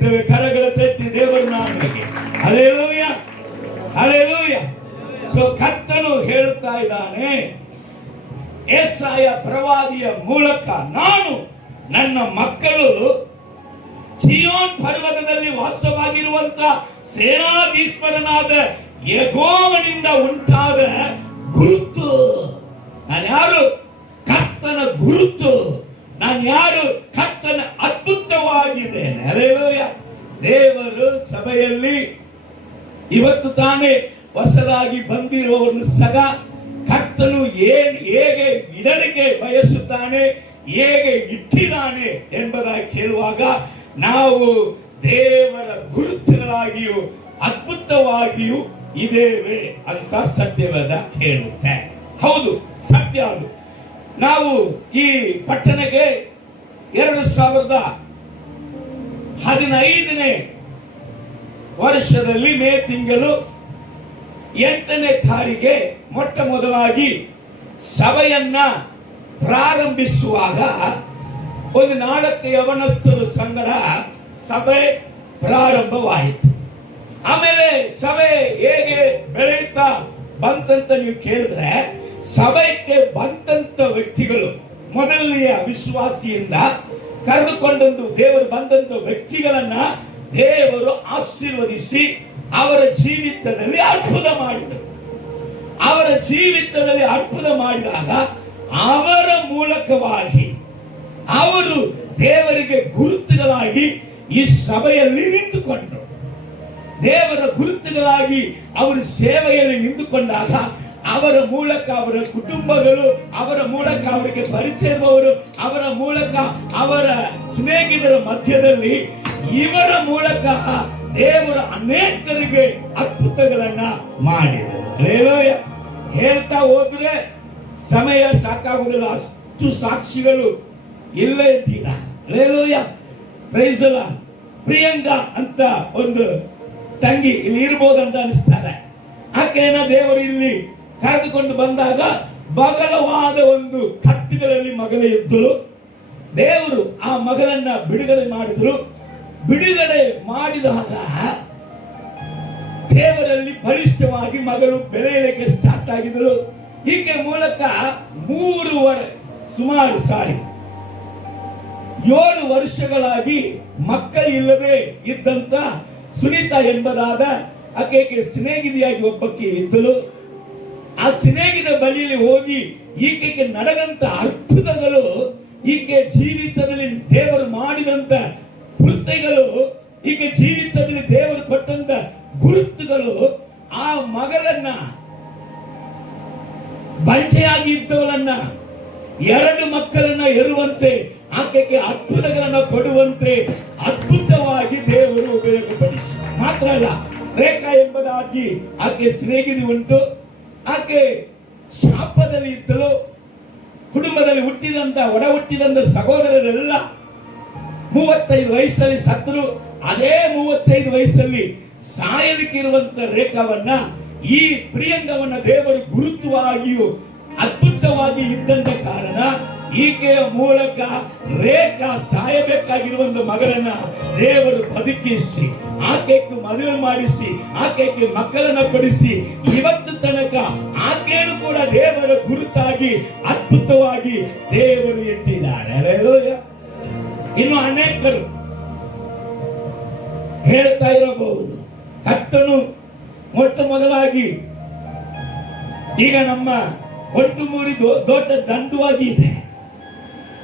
ಇದ್ದೇವೆ. ಕರಗಳ ತಟ್ಟಿ ದೇವರ ನಾಮಕ್ಕೆ ಹಲ್ಲೆಲೂಯ, ಹಲ್ಲೆಲೂಯ. ಸೊ ಕರ್ತನು ಹೇಳುತ್ತಾ ಇದ್ದಾನೆ ಯೆಶಾಯ ಪ್ರವಾದಿಯ ಮೂಲಕ, ನಾನು ನನ್ನ ಮಕ್ಕಳು ಚೀಯೋನ್ ಪರ್ವತದಲ್ಲಿ ವಾಸವಾಗಿರುವಂತ ಸೇನಾಧೀಶ್ವರನಾದ ಯೆಹೋವನಿಂದ ಉಂಟಾದ ಗುರುತು. ನಾನು ಯಾರು? ಕರ್ತನ ಗುರುತು. ನಾನು ಯಾರು? ಕರ್ತನ ಅದ್ಭುತವಾಗಿದ್ದೇನೆ. ಹಲ್ಲೆಲೂಯ. ದೇವರು ಸಭೆಯಲ್ಲಿ ಇವತ್ತು ತಾನೇ ಹೊಸದಾಗಿ ಬಂದಿರುವವನು ಸಹ ಕರ್ತನು ಹೇಗೆ ಇಡಲಿಕ್ಕೆ ಬಯಸುತ್ತಾನೆ, ಹೇಗೆ ಇಟ್ಟಿದ್ದಾನೆ ಎಂಬುದಾಗಿ ಕೇಳುವಾಗ ನಾವು ದೇವರ ಗುರುತುಗಳಾಗಿಯೂ ಅದ್ಭುತವಾಗಿಯೂ ಇದ್ದೇವೆ ಅಂತ ಸತ್ಯವೇದ ಹೇಳುತ್ತೆ. ಹೌದು, ಸತ್ಯ ಅದು. ನಾವು ಈ ಪಟ್ಟಣಕ್ಕೆ 2015ನೇ ವರ್ಷದಲ್ಲಿ ಮೇ ತಿಂಗಳು 8ನೇ ತಾರೀಖಿಗೆ ಮೊಟ್ಟ ಮೊದಲಾಗಿ ಸಭೆಯನ್ನ ಪ್ರಾರಂಭಿಸುವಾಗ ಒಂದು 4 ಯವನಸ್ಥರು ಸಂಗಡ ಸಭೆ ಪ್ರಾರಂಭವಾಯಿತು. ಆಮೇಲೆ ಸಭೆ ಹೇಗೆ ಬೆಳೆಯುತ್ತಾ ಬಂತಂತ ನೀವು ಕೇಳಿದ್ರೆ, ಸಭೆಗೆ ಬಂದಂತ ವ್ಯಕ್ತಿಗಳು ಮೊದಲನೆಯ ವಿಶ್ವಾಸಿಯಿಂದ ಕರೆದುಕೊಂಡಂದು ದೇವರು ಬಂದಂತ ವ್ಯಕ್ತಿಗಳನ್ನ ದೇವರು ಆಶೀರ್ವದಿಸಿ ಅವರ ಜೀವಿತದಲ್ಲಿ ಅದ್ಭುತ ಮಾಡಿದರು. ಅವರ ಜೀವಿತದಲ್ಲಿ ಅದ್ಭುತ ಮಾಡಿದಾಗ ಅವರ ಮೂಲಕವಾಗಿ ಅವರು ದೇವರಿಗೆ ಗುರುತುಗಳಾಗಿ ಈ ಸಭೆಯಲ್ಲಿ ನಿಂತುಕೊಂಡರು. ದೇವರ ಗುರುತುಗಳಾಗಿ ಅವರು ಸೇವೆಯಲ್ಲಿ ನಿಂತುಕೊಂಡಾಗ ಅವರ ಮೂಲಕ ಅವರ ಕುಟುಂಬಗಳು, ಅವರ ಮೂಲಕ ಅವರಿಗೆ ಪರಿಚಯ ಇರುವವರು, ಅವರ ಮೂಲಕ ಅವರ ಸ್ನೇಹಿತರ ಮಧ್ಯದಲ್ಲಿ ಇವರ ಮೂಲಕ ದೇವರು ಅನೇಕರಿಗೆ ಅದ್ಭುತಗಳನ್ನ ಮಾಡಿದರು. ಹಲ್ಲೆಲೂಯ. ಹೇಳ್ತಾ ಹೋದ್ರೆ ಸಮಯ ಸಾಕಾಗುವುದಿಲ್ಲ, ಅಷ್ಟು ಸಾಕ್ಷಿಗಳು ಇಲ್ಲೇ ಇದ್ದೀರಾ. Hallelujah. Praise the Lord. Priyanka ಅಂತ ಒಂದು ತಂಗಿ ಇಲ್ಲಿ ಇರಬಹುದಂತ ಅನಿಸ್ತಾರೆ. ಆಕೆಯನ್ನ ದೇವರು ಇಲ್ಲಿ ಕರೆದುಕೊಂಡು ಬಂದಾಗ ಬಗಲವಾದ ಒಂದು ಕಟ್ಟುಗಳಲ್ಲಿ ಮಗಳ ಇದ್ದಳು. ದೇವರು ಆ ಮಗಳನ್ನ ಬಿಡುಗಡೆ ಮಾಡಿದ್ರು. ಬಿಡುಗಡೆ ಮಾಡಿದಾಗ ದೇವರಲ್ಲಿ ಬಲಿಷ್ಠವಾಗಿ ಮಗಳು ಬೆಳೆಯಲಿಕ್ಕೆ ಸ್ಟಾರ್ಟ್ ಆಗಿದ್ದಳು. ಈಕೆ ಮೂಲಕ 7 ವರ್ಷಗಳಾಗಿ ಮಕ್ಕಳಿಲ್ಲದೆ ಇದ್ದಂತ ಸುನೀತಾ ಎಂಬುದಾದ ಆಕೆಗೆ ಸ್ನೇಹಿತೆಯಾಗಿ ಒಬ್ಬಕ್ಕೆ ಇದ್ದಳು. ಆ ಸ್ನೇಹಿತರ ಬಳಿಯಲ್ಲಿ ಹೋಗಿ ಈಕೆಗೆ ನಡೆದಂತ ಅದ್ಭುತಗಳು, ಈಕೆ ಜೀವಿತದಲ್ಲಿ ದೇವರು ಮಾಡಿದಂತ ಕೃತ್ಯಗಳು, ಈಕೆ ಜೀವಿತದಲ್ಲಿ ದೇವರು ಕೊಟ್ಟಂತ ಗುರುತುಗಳು, ಆ ಮಗಳನ್ನ ಬಂಚೆಯಾಗಿ ಇದ್ದವಳನ್ನ 2 ಮಕ್ಕಳನ್ನ ಹೆರುವಂತೆ, ಆಕೆಗೆ ಅದ್ಭುತಗಳನ್ನ ಕೊಡುವಂತೆ ಅದ್ಭುತವಾಗಿ ದೇವರು ಉಪಯೋಗಪಡಿಸಿ. ಮಾತ್ರ ಅಲ್ಲ, ರೇಖಾ ಎಂಬುದಾಗಿ ಆಕೆ ಸ್ನೇಹಿತೆ ಉಂಟು. ಆಕೆ ಶಾಪದಲ್ಲಿ ಇದ್ದಳು. ಕುಟುಂಬದಲ್ಲಿ ಒಡ ಹುಟ್ಟಿದಂತ ಸಹೋದರರೆಲ್ಲ 35 ವಯಸ್ಸಲ್ಲಿ ಸತ್ತರು. ಅದೇ 35 ವಯಸ್ಸಲ್ಲಿ ಸಾಯಲಿಕ್ಕೆ ಇರುವಂತ ರೇಖಾವನ್ನ, ಈ ಪ್ರಿಯಾಂಕವನ್ನ ದೇವರು ಗುರುತುವಾಗಿಯೂ ಅದ್ಭುತವಾಗಿ ಇದ್ದಂತ ಕಾರಣ ಈಕೆಯ ಮೂಲಕ ರೇಖಾ ಸಾಯಬೇಕಾಗಿರುವಂತ ಮಗಳನ್ನ ದೇವರು ಬದುಕಿಸಿ, ಆಕೆಗೆ ಮದುವೆ ಮಾಡಿಸಿ, ಆಕೆಗೆ ಮಕ್ಕಳನ್ನ ಕೊಡಿಸಿ ಇವತ್ತು ತನಕ ಆಕೆಯನ್ನು ಕೂಡ ದೇವರ ಗುರುತಾಗಿ ಅದ್ಭುತವಾಗಿ ದೇವರು ಇಟ್ಟಿದ್ದಾರೆ. ಹಲ್ಲೆಲೂಯಾ. ಇನ್ನು ಅನೇಕರು ಹೇಳ್ತಾ ಇರಬಹುದು, ಕರ್ತನು ಮೊಟ್ಟ ಮೊದಲಾಗಿ ಈಗ ನಮ್ಮ 1 ದೊಡ್ಡ ದಂಡುವಾಗಿ ಇದೆ.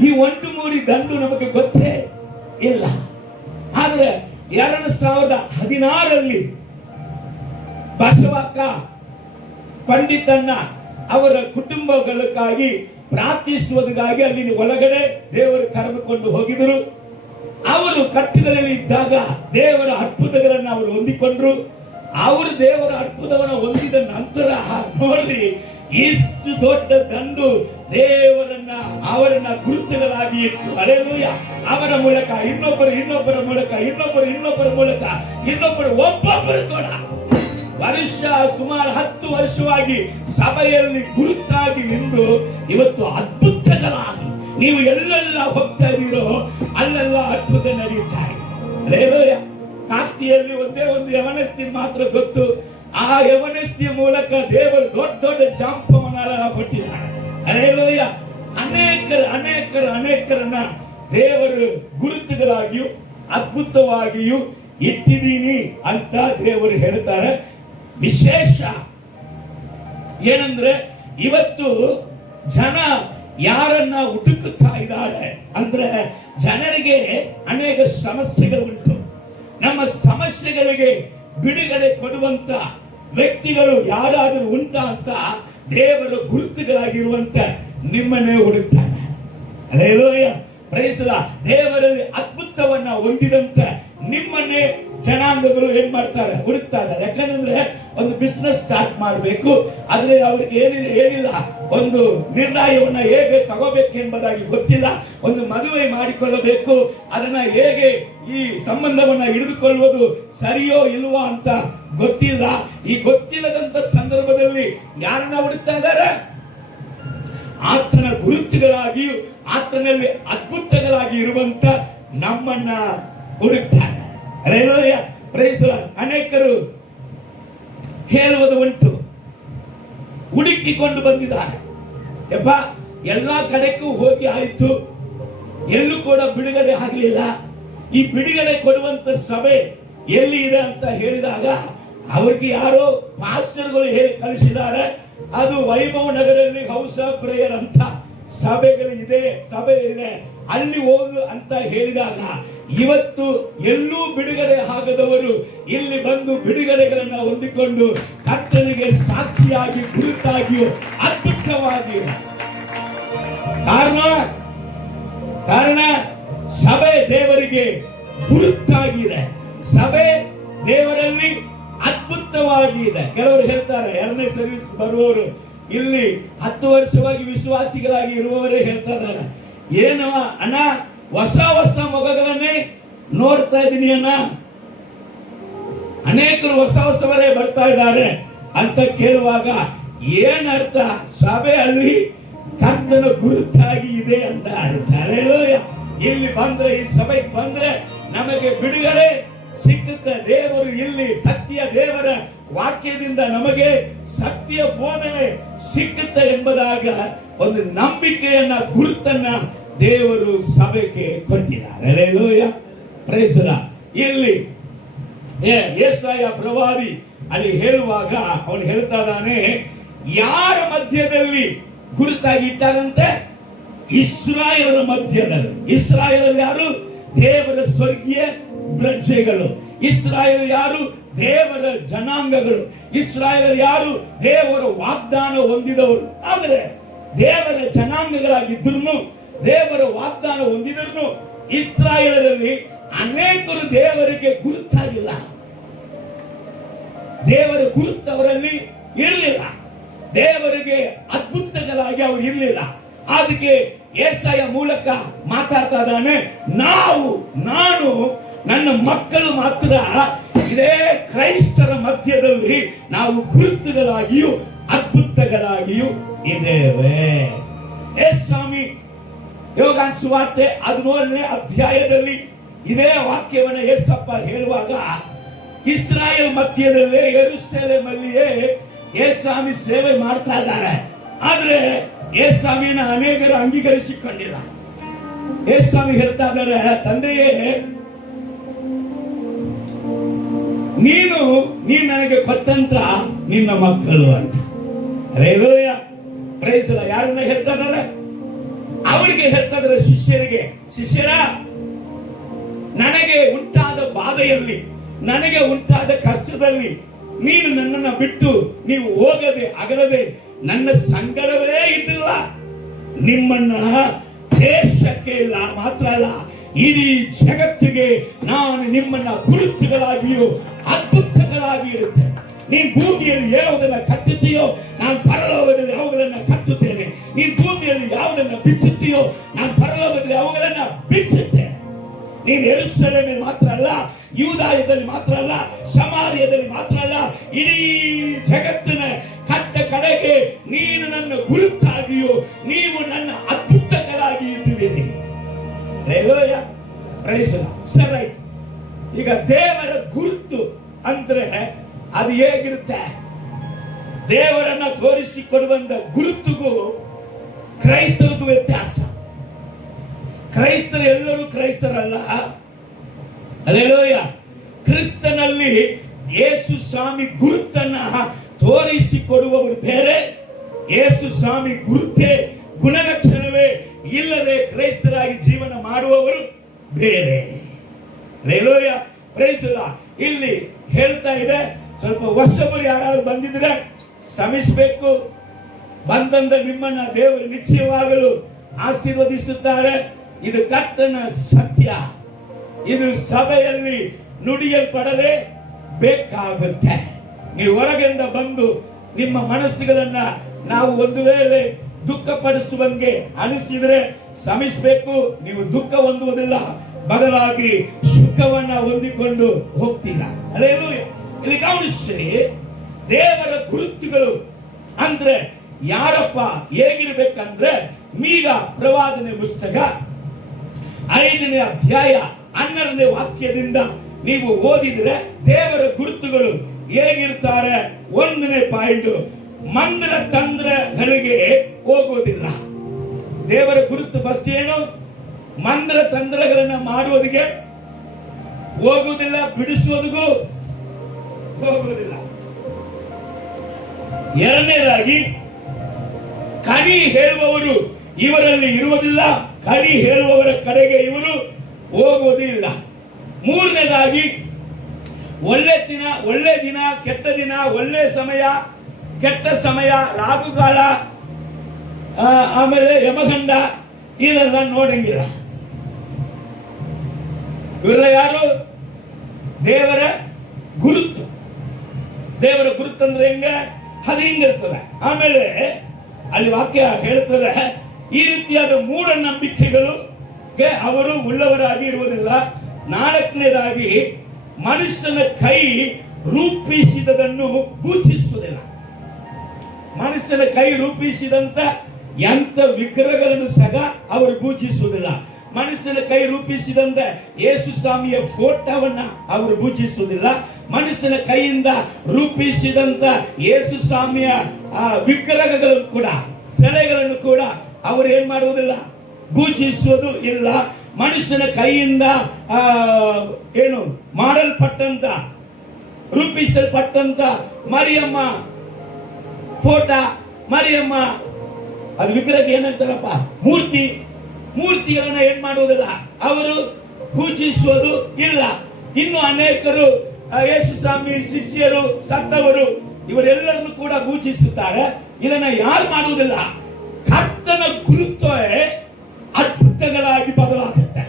ಈ 1 ದಂಡು ನಮಗೆ ಗೊತ್ತೇ ಇಲ್ಲ. ಆದ್ರೆ 2016ರಲ್ಲಿ ಬಸವಕ್ಕ ಪಂಡಿತನ್ನ ಅವರ ಕುಟುಂಬಗಳಿಗಾಗಿ ಪ್ರಾರ್ಥಿಸುವುದಕ್ಕಾಗಿ ಅಲ್ಲಿ ಒಳಗಡೆ ದೇವರು ಕರೆದುಕೊಂಡು ಹೋಗಿದರು. ಅವರು ಕಟ್ಟಡದಲ್ಲಿ ಇದ್ದಾಗ ದೇವರ ಅದ್ಭುತಗಳನ್ನು ಅವರು ಹೊಂದಿಕೊಂಡ್ರು. ಅವರು ದೇವರ ಅದ್ಭುತವನ್ನು ಹೊಂದಿದ ನಂತರ ನೋಡ್ರಿ, ಇಷ್ಟು ದೊಡ್ಡ ದಂಡು ದೇವರನ್ನ ಅವರನ್ನ ಗುರುತುಗಳಾಗಿ ಇಟ್ಟು, ಹಲ್ಲೆಲೂಯಾ, ಅವರ ಮೂಲಕ ಇನ್ನೊಬ್ಬರ ಮೂಲಕ ಇನ್ನೊಬ್ಬರು ಒಬ್ಬೊಬ್ಬರು ಕೂಡ ಸುಮಾರು 10 ವರ್ಷವಾಗಿ ಸಭೆಯಲ್ಲಿ ಗುರುತಾಗಿ ನಿಂದು ಇವತ್ತು ಅದ್ಭುತಗಳಾಗಿ ನೀವು ಎಲ್ಲೆಲ್ಲ ಹೋಗ್ತಾ ಇದೀರೋ ಅಲ್ಲೆಲ್ಲ ಅದ್ಭುತ ನಡೆಯುತ್ತಾರೆ. ಹಲ್ಲೆಲೂಯಾ. ಜಾತಿಯಲ್ಲಿ ಒಂದೇ ಒಂದು ಯವನಸ್ತಿ ಮಾತ್ರ ಗೊತ್ತು. ಆ ಯವನಸ್ತಿಯ ಮೂಲಕ ದೇವರು ದೊಡ್ಡ ದೊಡ್ಡ ಜಾಂಪವನ್ನೆಲ್ಲ ಕೊಟ್ಟಿದ್ದಾರೆ. ಹಲ್ಲೆಲೂಯ. ಅನೇಕರನ್ನ ದೇವರು ಗುರುತುಗಳಾಗಿಯೂ ಅದ್ಭುತವಾಗಿಯೂ ಇಟ್ಟಿದ್ದೀನಿ ಅಂತ ದೇವರು ಹೇಳ್ತಾರೆ. ವಿಶೇಷ ಏನಂದ್ರೆ ಇವತ್ತು ಜನ ಯಾರನ್ನ ಹುಡುಕುತ್ತಾ ಇದ್ದಾರೆ ಅಂದ್ರೆ ಜನರಿಗೆ ಅನೇಕ ಸಮಸ್ಯೆಗಳುಂಟು. ನಮ್ಮ ಸಮಸ್ಯೆಗಳಿಗೆ ಬಿಡುಗಡೆ ಕೊಡುವಂತ ವ್ಯಕ್ತಿಗಳು ಯಾರಾದರೂ ಉಂಟಾ ಅಂತ ದೇವರ ಗುರುತುಗಳಾಗಿರುವಂತ ನಿಮ್ಮನ್ನೇ ಹುಡುಕ್ತಾರೆ. ಹಲ್ಲೆಲೂಯಾ. Praise the Lord. ದೇವರಲ್ಲಿ ಅದ್ಭುತವನ್ನ ಹೊಂದಿದಂತ ನಿಮ್ಮನ್ನೇ ಜನಾಂಗಗಳು ಏನ್ ಮಾಡ್ತಾರೆ, ಹುಡುಕ್ತಾ ಇದ್ದಾರೆ. ಯಾಕಂದ್ರೆ ಒಂದು ಬಿಸ್ನೆಸ್ ಸ್ಟಾರ್ಟ್ ಮಾಡಬೇಕು, ಆದ್ರೆ ಅವ್ರಿಗೆ ಏನಿಲ್ಲ, ಒಂದು ನಿರ್ಣಯವನ್ನ ಹೇಗೆ ತಗೋಬೇಕೆಂಬುದಾಗಿ ಗೊತ್ತಿಲ್ಲ. ಒಂದು ಮದುವೆ ಮಾಡಿಕೊಳ್ಳಬೇಕು, ಅದನ್ನ ಹೇಗೆ ಈ ಸಂಬಂಧವನ್ನ ಹಿಡಿದುಕೊಳ್ಳುವುದು ಸರಿಯೋ ಇಲ್ವಾ ಅಂತ ಗೊತ್ತಿಲ್ಲ. ಈ ಗೊತ್ತಿಲ್ಲದಂತ ಸಂದರ್ಭದಲ್ಲಿ ಯಾರನ್ನ ಹುಡುಕ್ತಾ ಇದ್ದಾರೆ? ಆತನ ಗುರುತುಗಳಾಗಿಯೂ ಆತನಲ್ಲಿ ಅದ್ಭುತಗಳಾಗಿ ಇರುವಂತ ನಮ್ಮನ್ನ ಹುಡುಕ್ತಾರೆ. ಹಲ್ಲೆಲೂಯಾ. Praise the Lord. ಅನೇಕರು ಹೇಳುವುದು ಉಂಟು, ಹುಡುಕಿಕೊಂಡು ಬಂದಿದ್ದಾರೆ. ಯಪ್ಪ ಎಲ್ಲಾ ಕಡೆಗೂ ಹೋಗಿ ಆಯ್ತು, ಎಲ್ಲೂ ಕೂಡ ಬಿಡುಗಡೆ ಆಗಲಿಲ್ಲ. ಈ ಬಿಡುಗಡೆ ಕೊಡುವಂತ ಸಭೆ ಎಲ್ಲಿ ಇದೆ ಅಂತ ಹೇಳಿದಾಗ ಅವ್ರಿಗೆ ಯಾರೋ ಪಾಸ್ಟರ್ಗಳು ಹೇಳಿ ಕಳಿಸಿದ್ದಾರೆ. ಅದು ವೈಭವ ನಗರಲ್ಲಿ ಹೌಸ್ ಆಫ್ ಪ್ರೇಯರ್ ಅಂತ ಸಭೆ ಇದೆ, ಅಲ್ಲಿ ಹೋಗು ಅಂತ ಹೇಳಿದಾಗ ಇವತ್ತು ಎಲ್ಲೂ ಬಿಡುಗಡೆ ಆಗದವರು ಇಲ್ಲಿ ಬಂದು ಬಿಡುಗಡೆಗಳನ್ನ ಹೊಂದಿಕೊಂಡು ಕರ್ತನಿಗೆ ಸಾಕ್ಷಿಯಾಗಿ ಗುರುತಾಗಿಯೂ ಅದ್ಭುತವಾಗಿಯೂ ಕಾರಣ ಸಭೆ ದೇವರಿಗೆ ಗುರುತಾಗಿದೆ, ಸಭೆ ದೇವರಲ್ಲಿ ಅದ್ಭುತವಾಗಿದೆ. ಕೆಲವರು ಹೇಳ್ತಾರೆ, ಎರಡನೇ ಸರ್ವಿಸ್ ಬರುವವರು ಇಲ್ಲಿ 10 ವರ್ಷವಾಗಿ ವಿಶ್ವಾಸಿಗಳಾಗಿ ಇರುವವರೇ ಹೇಳ್ತಾ ಇದ್ದಾರೆ, ಏನವ ಅಣ್ಣ ಹೊಸ ಮೊಗಗಳನ್ನೇ ನೋಡ್ತಾ ಇದ್ದೀನಿ ಅಣ್ಣ, ಅನೇಕರು ಹೊಸವರೇ ಬರ್ತಾ ಇದ್ದಾರೆ ಅಂತ ಕೇಳುವಾಗ ಏನರ್ಥ? ಸಭೆಯಲ್ಲಿ ಕರ್ತನ ಗುರುತಾಗಿ ಇದೆ ಅಂತ ಹೇಳ್ತಾರೆ. ಇಲ್ಲಿ ಬಂದ್ರೆ, ಈ ಸಭೆಗೆ ಬಂದ್ರೆ ನಮಗೆ ಬಿಡುಗಡೆ ಸಿಕ್ಕುತ್ತೆ. ದೇವರು ಇಲ್ಲಿ ಸತ್ಯ, ದೇವರ ವಾಕ್ಯದಿಂದ ನಮಗೆ ಸತ್ಯ ಬೋಧನೆ ಸಿಕ್ಕುತ್ತೆ ಎಂಬುದಾಗ ಒಂದು ನಂಬಿಕೆಯನ್ನ, ಗುರುತನ್ನ ದೇವರು ಸಭೆಗೆ ಕೊಟ್ಟಿದ್ದಾರೆ. ಹಲ್ಲೆಲೂಯಾ. Praise the Lord. ಇಲ್ಲಿ ಯೆಶಾಯ ಪ್ರವಾದಿ ಅಲ್ಲಿ ಹೇಳುವಾಗ ಅವನು ಹೇಳ್ತಾ ಇದ್ದಾನೆ, ಯಾರ ಮಧ್ಯದಲ್ಲಿ ಗುರುತಾಗಿ ಇಟ್ಟಾರಂತೆ? ಇಸ್ರಾಯೇಲರ ಮಧ್ಯದಲ್ಲಿ. ಇಸ್ರಾಯೇಲರು ಯಾರು? ದೇವರ ಸ್ವರ್ಗೀಯ ಪ್ರಜೆಗಳು. ಇಸ್ರಾಯೇಲ್ ಯಾರು? ದೇವರ ಜನಾಂಗಗಳು. ಇಸ್ರಾಯೇಲ್ ಯಾರು? ದೇವರ ವಾಗ್ದಾನ ಹೊಂದಿದವರು. ಆದರೆ ದೇವರ ಜನಾಂಗಗಳಾಗಿದ್ರು, ದೇವರ ವಾಗ್ದಾನ ಹೊಂದಿದ್ರು, ಇಸ್ರಾಯೇಲರಲ್ಲಿ ಅನೇಕರು ದೇವರಿಗೆ ಗುರುತಾಗಿಲ್ಲ. ದೇವರ ಗುರುತು ಅವರಲ್ಲಿ ಇರಲಿಲ್ಲ. ದೇವರಿಗೆ ಅದ್ಭುತಗಳಾಗಿ ಅವರು ಇರಲಿಲ್ಲ. ಅದಕ್ಕೆ ಯೆಶಾಯ ಮೂಲಕ ಮಾತಾಡ್ತಾ ಇದ್ದಾನೆ, ನಾನು ನನ್ನ ಮಕ್ಕಳು ಮಾತ್ರ ಇದೇ ಕ್ರೈಸ್ತರ ಮಧ್ಯದಲ್ಲಿ ನಾವು ಗುರುತುಗಳಾಗಿಯೂ ಅದ್ಭುತಗಳಾಗಿಯೂ ಇದ್ದೇವೆ. ಸ್ವಾಮಿ ಯೋಹಾನ ಸುವಾರ್ತೆ 14ನೇ ಅಧ್ಯಾಯದಲ್ಲಿ ಇದೇ ವಾಕ್ಯವನ್ನು ಯೇಸಪ್ಪ ಹೇಳುವಾಗ, ಇಸ್ರಾಯೇಲ್ ಮಧ್ಯದಲ್ಲೇ ಯೆರೂಸಲೇಮಲ್ಲಿಯೇ ಯೇಸ್ವಾಮಿ ಸೇವೆ ಮಾಡ್ತಾ ಇದ್ದಾರೆ. ಆದ್ರೆ ಯೇಸ್ವಾಮಿನ ಅನೇಕರು ಅಂಗೀಕರಿಸಿಕೊಂಡಿಲ್ಲ. ಯೇಸ್ವಾಮಿ ಹೇಳ್ತಾ ಇದ್ದಾರೆ, ತಂದೆಯೇ ನೀನು ನನಗೆ ಕೊಟ್ಟಂತ ನಿನ್ನ ಮಕ್ಕಳು ಅಂತ. ಹಲ್ಲೆಲೂಯಾ. Praise the Lord. ಯಾರನ್ನ ಹೇಳ್ತಾ ಇದ್ದಾರೆ? ಅವರಿಗೆ ಹೇಳ್ತಾ ಇದ್ದಾರೆ, ಶಿಷ್ಯರ ನನಗೆ ಉಂಟಾದ ಬಾಧೆಯಲ್ಲಿ, ನನಗೆ ಉಂಟಾದ ಕಷ್ಟದಲ್ಲಿ ನೀನು ನನ್ನನ್ನು ಬಿಟ್ಟು ನೀವು ಹೋಗದೆ ಅಗಲದೆ ನನ್ನ ಸಂಗಡವೇ ಇದ್ದಿಲ್ಲ. ನಿಮ್ಮನ್ನ ದೇಶಕ್ಕೆ ಇಲ್ಲ, ಮಾತ್ರ ಅಲ್ಲ ಇಡೀ ಜಗತ್ತಿಗೆ ನಾನು ನಿಮ್ಮನ್ನ ಗುರುತುಗಳಾಗಿಯೂ ಅದ್ಭುತಗಳಾಗಿ ಇರುತ್ತೆ. ನೀನ್ ಭೂಮಿಯಲ್ಲಿ ಯಾವುದನ್ನ ಕಟ್ಟುತ್ತೀಯೋ ನಾನು ಪರಲೋಕದಲ್ಲಿ ಅವುಗಳನ್ನ ಕಟ್ಟುತ್ತೇನೆ. ನೀನ್ ಭೂಮಿಯಲ್ಲಿ ಯಾವುದನ್ನ ಬಿಚ್ಚುತ್ತೀಯೋ ನಾನು ಪರಲೋಕದಲ್ಲಿ ಅವುಗಳನ್ನ ಬಿಚ್ಚುತ್ತೇನೆ. ನೀನು ಯೆರೂಸಲೇಮಿನಲ್ಲಿ ಮಾತ್ರ ಅಲ್ಲ, ಯೂದಾಯದಲ್ಲಿ ಮಾತ್ರ ಅಲ್ಲ, ಸಮಾರ್ಯದಲ್ಲಿ ಮಾತ್ರ ಅಲ್ಲ, ಇಡೀ ಜಗತ್ತಿನ ಕಟ್ಟ ಕಡೆಗೆ ನೀನು ನನ್ನ ಗುರುತಾಗಿಯೂ ನೀವು ನನ್ನ ಅದ್ಭುತಗಳಾಗಿ ಇದ್ದೀರಿ. Hallelujah. Praise the Lord. Sir right. ಈಗ ದೇವರ ಗುರುತು ಅಂದ್ರೆ ಅದು ಹೇಗಿರುತ್ತೆ? ದೇವರನ್ನ ತೋರಿಸಿಕೊಡುವಂತ ಗುರುತುಗೂ ಕ್ರೈಸ್ತರಿಗೂ ವ್ಯತ್ಯಾಸ. ಕ್ರೈಸ್ತರು ಎಲ್ಲರೂ ಕ್ರೈಸ್ತರಲ್ಲ. ಹಲ್ಲೆಲೂಯಾ. ಕ್ರಿಸ್ತನಲ್ಲಿ ಯೇಸು ಸ್ವಾಮಿ ಗುರುತನ್ನ ತೋರಿಸಿಕೊಡುವವರು ಬೇರೆ, ಯೇಸು ಸ್ವಾಮಿ ಗುರುತೇ ಗುಣಲಕ್ಷಣವೇ ಇಲ್ಲದೆ ಕ್ರೈಸ್ತರಾಗಿ ಜೀವನ ಮಾಡುವವರು ಬೇರೆ. ಹಲ್ಲೆಲೂಯಾ. Praise the Lord. ಇಲ್ಲಿ ಹೇಳ್ತಾ ಇದೆ, ಸ್ವಲ್ಪ ಹೊಸಬರು ಯಾರಾದ್ರೂ ಬಂದಿದ್ರೆ ಶ್ರಮಿಸಬೇಕು. ಬಂದಂದ್ರೆ ನಿಮ್ಮನ್ನ ದೇವರು ನಿಶ್ಚಯವಾಗಲು ಆಶೀರ್ವದಿಸುತ್ತಾರೆ. ಇದು ಕರ್ತನ ಸತ್ಯ. ಇದು ಸಭೆಯಲ್ಲಿ ನುಡಿಯಲ್ಪಡಲೇ ಬೇಕಾಗುತ್ತೆ. ನೀವು ಹೊರಗಿಂದ ಬಂದು ನಿಮ್ಮ ಮನಸ್ಸುಗಳನ್ನ ನಾವು ಒಂದು ವೇಳೆ ದುಃಖ ಪಡಿಸುವಂಗೆ ಅನಿಸಿದ್ರೆ ಶ್ರಮಿಸಬೇಕು. ನೀವು ದುಃಖ ಹೊಂದುವುದಿಲ್ಲ, ಬದಲಾಗಿ ಸುಖವನ್ನ ಹೊಂದಿಕೊಂಡು ಹೋಗ್ತೀರಾ. ಹಲ್ಲೆಲೂಯಾ. ಇಲ್ಲಿ ಗಮನಿಸಿ, ದೇವರ ಗುರುತುಗಳು ಅಂದ್ರೆ ಯಾರಪ್ಪ, ಹೇಗಿರ್ಬೇಕಂದ್ರೆ ಮೀಗ ಪ್ರವಾದನೆ ಪುಸ್ತಕ 5ನೇ ಅಧ್ಯಾಯ 12ನೇ ವಾಕ್ಯದಿಂದ ನೀವು ಓದಿದ್ರೆ ದೇವರ ಗುರುತುಗಳು ಹೇಗಿರ್ತಾರೆ. 1ನೇ ಪಾಯಿಂಟ್, ಮಂದ್ರ ತಂತ್ರಗಳಿಗೆ ಹೋಗೋದಿಲ್ಲ. ದೇವರ ಗುರುತು ಫಸ್ಟ್ ಏನು? ಮಂತ್ರ ತಂತ್ರಗಳನ್ನ ಮಾಡುವುದಕ್ಕೆ ಹೋಗುವುದಿಲ್ಲ, ಬಿಡಿಸುವುದಕ್ಕೂ ಹೋಗುವುದಿಲ್ಲ. ಎರಡನೇದಾಗಿ, ಕಣಿ ಹೇಳುವವರು ಇವರಲ್ಲಿ ಇರುವುದಿಲ್ಲ, ಕಣಿ ಹೇಳುವವರ ಕಡೆಗೆ ಇವರು ಹೋಗುವುದಿಲ್ಲ. ಮೂರನೇದಾಗಿ, ಒಳ್ಳೆ ದಿನ ಕೆಟ್ಟ ದಿನ, ಒಳ್ಳೆ ಸಮಯ ಕೆಟ್ಟ ಸಮಯ, ರಾಹುಕಾಲ, ಆಮೇಲೆ ಯಮಗಂಡ ಇದೆಲ್ಲ ನೋಡಂಗಿಲ್ಲ. ಇವರೆಲ್ಲ ಯಾರು? ದೇವರ ಗುರುತು. ದೇವರ ಗುರುತು ಅಂದ್ರೆ ಹೆಂಗ? ಅದು ಹಿಂಗಿರ್ತದೆ. ಆಮೇಲೆ ಅಲ್ಲಿ ವಾಕ್ಯ ಹೇಳ್ತದೆ, ಈ ರೀತಿಯಾದ ಮೂಢನಂಬಿಕೆಗಳು ಅವರು ಉಳ್ಳವರಾಗಿ ಇರುವುದಿಲ್ಲ. 4ನೇದಾಗಿ, ಮನುಷ್ಯನ ಕೈ ರೂಪಿಸಿದದನ್ನು ಪೂಜಿಸುವುದಿಲ್ಲ. ಮನುಷ್ಯನ ಕೈ ರೂಪಿಸಿದಂತ ಎಂತ ವಿಗ್ರಹಗಳನ್ನು ಸಹ ಅವರು ಪೂಜಿಸುವುದಿಲ್ಲ. ಮನುಷ್ಯನ ಕೈ ರೂಪಿಸಿದಂತ ಯೇಸು ಸ್ವಾಮಿಯ ಫೋಟೋವನ್ನ ಅವರು ಪೂಜಿಸುವುದಿಲ್ಲ. ಮನುಷ್ಯನ ಕೈಯಿಂದ ರೂಪಿಸಿದಂತ ಯೇಸು ಸ್ವಾಮಿಯ ವಿಗ್ರಹಗಳನ್ನು ಕೂಡ, ಸೆಲೆಗಳನ್ನು ಕೂಡ ಅವರು ಏನ್ ಮಾಡುವುದಿಲ್ಲ, ಪೂಜಿಸುವುದು ಇಲ್ಲ. ಮನುಷ್ಯನ ಕೈಯಿಂದ ಏನು ಮಾಡಲ್ಪಟ್ಟಂತ, ರೂಪಿಸಲ್ಪಟ್ಟಂತ ಮರಿಯಮ್ಮ ಫೋಟೋ, ಮರಿಯಮ್ಮ ಅದು ವಿಗ್ರಹ ಏನಂತಾರಪ್ಪ, ಮೂರ್ತಿಗಳನ್ನ ಏನ್ ಮಾಡುವುದಿಲ್ಲ, ಅವರು ಪೂಜಿಸುವುದು ಇಲ್ಲ. ಇನ್ನು ಅನೇಕರು ಯೇಸು ಸ್ವಾಮಿ ಶಿಷ್ಯರು, ಸತ್ತವರು ಇವರೆಲ್ಲರನ್ನು ಕೂಡ ಪೂಜಿಸುತ್ತಾರೆ. ಇದನ್ನ ಯಾರು ಮಾಡುವುದಿಲ್ಲ. ಕರ್ತನ ಗುರುತೇ ಅದ್ಭುತಗಳಾಗಿ ಬದಲಾಗುತ್ತೆ.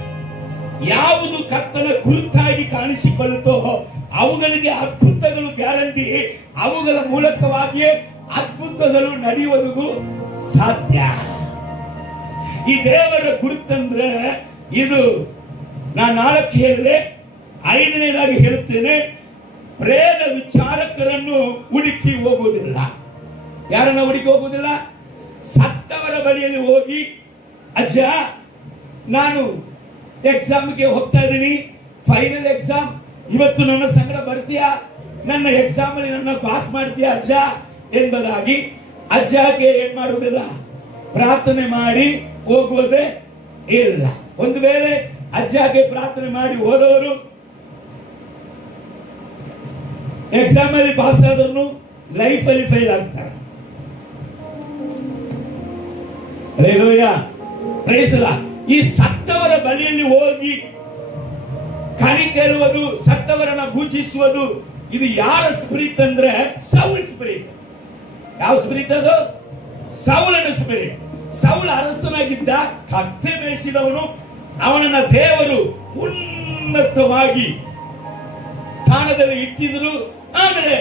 ಯಾವುದು ಕರ್ತನ ಗುರುತಾಗಿ ಕಾಣಿಸಿಕೊಳ್ಳುತ್ತೋ ಅವುಗಳಿಗೆ ಅದ್ಭುತಗಳು ಗ್ಯಾರಂಟಿ. ಅವುಗಳ ಮೂಲಕವಾಗಿಯೇ ಅದ್ಭುತಗಳು ನಡೆಯುವುದಕ್ಕೂ ಸಾಧ್ಯ. ಈ ದೇವರ ಗುರುತಂದ್ರೆ ಇದು ನಾನು 4 ಹೇಳಿದೆ. 5ನೇದಾಗಿ ಹೇಳುತ್ತೇನೆ, ಪ್ರೇತ ವಿಚಾರಕರನ್ನು ಹುಡುಕಿ ಹೋಗುವುದಿಲ್ಲ. ಯಾರನ್ನ ಹುಡುಕಿ ಹೋಗುವುದಿಲ್ಲ? ಸತ್ತವರ ಬಳಿಯಲ್ಲಿ ಹೋಗಿ, ಅಜ್ಜ ನಾನು ಎಕ್ಸಾಮ್ಗೆ ಹೋಗ್ತಾ ಇದ್ದೀನಿ, ಫೈನಲ್ ಎಕ್ಸಾಮ್, ಇವತ್ತು ನನ್ನ ಸಂಗಡ ಬರ್ತೀಯಾ, ನನ್ನ ಎಕ್ಸಾಮ್ ಅಲ್ಲಿ ನನ್ನ ಪಾಸ್ ಮಾಡ್ತೀಯಾ ಅಜ್ಜ ಎಂಬುದಾಗಿ ಅಜ್ಜಗೆ ಏನ್ ಮಾಡುವುದಿಲ್ಲ, ಪ್ರಾರ್ಥನೆ ಮಾಡಿ ಹೋಗುವುದೇ ಇಲ್ಲ. ಒಂದು ವೇಳೆ ಅಜ್ಜಗೆ ಪ್ರಾರ್ಥನೆ ಮಾಡಿ ಹೋದವರು ಎಕ್ಸಾಮ್ ಅಲ್ಲಿ ಪಾಸ್ ಆದವರು ಲೈಫ್ ಅಲ್ಲಿ ಫೇಲ್ ಆಗ್ತಾರೆ. ಈ ಸತ್ತವರ ಬಳಿಯಲ್ಲಿ ಹೋಗಿ ಕಣಿ ಕೇಳುವುದು, ಸತ್ತವರನ್ನ ಪೂಜಿಸುವುದು, ಇದು ಯಾರ ಸ್ಪಿರಿಟ್ ಅಂದ್ರೆ ಸೌಲ್ ಸ್ಪಿರಿಟ್. ಯಾವ ಸ್ಪಿರಿಟ್ ಅದು? ಸೌಲನ ಸ್ಪಿರಿಟ್. ಸೌಲ ಅರಸನಾಗಿದ್ದ, ಕತ್ತೆ ಮೇಯಿಸಿದವನು. ಅವನನ್ನ ದೇವರು ಉನ್ನತವಾಗಿ ಸ್ಥಾನದಲ್ಲಿ ಇಟ್ಟಿದ್ರು. ಆದರೆ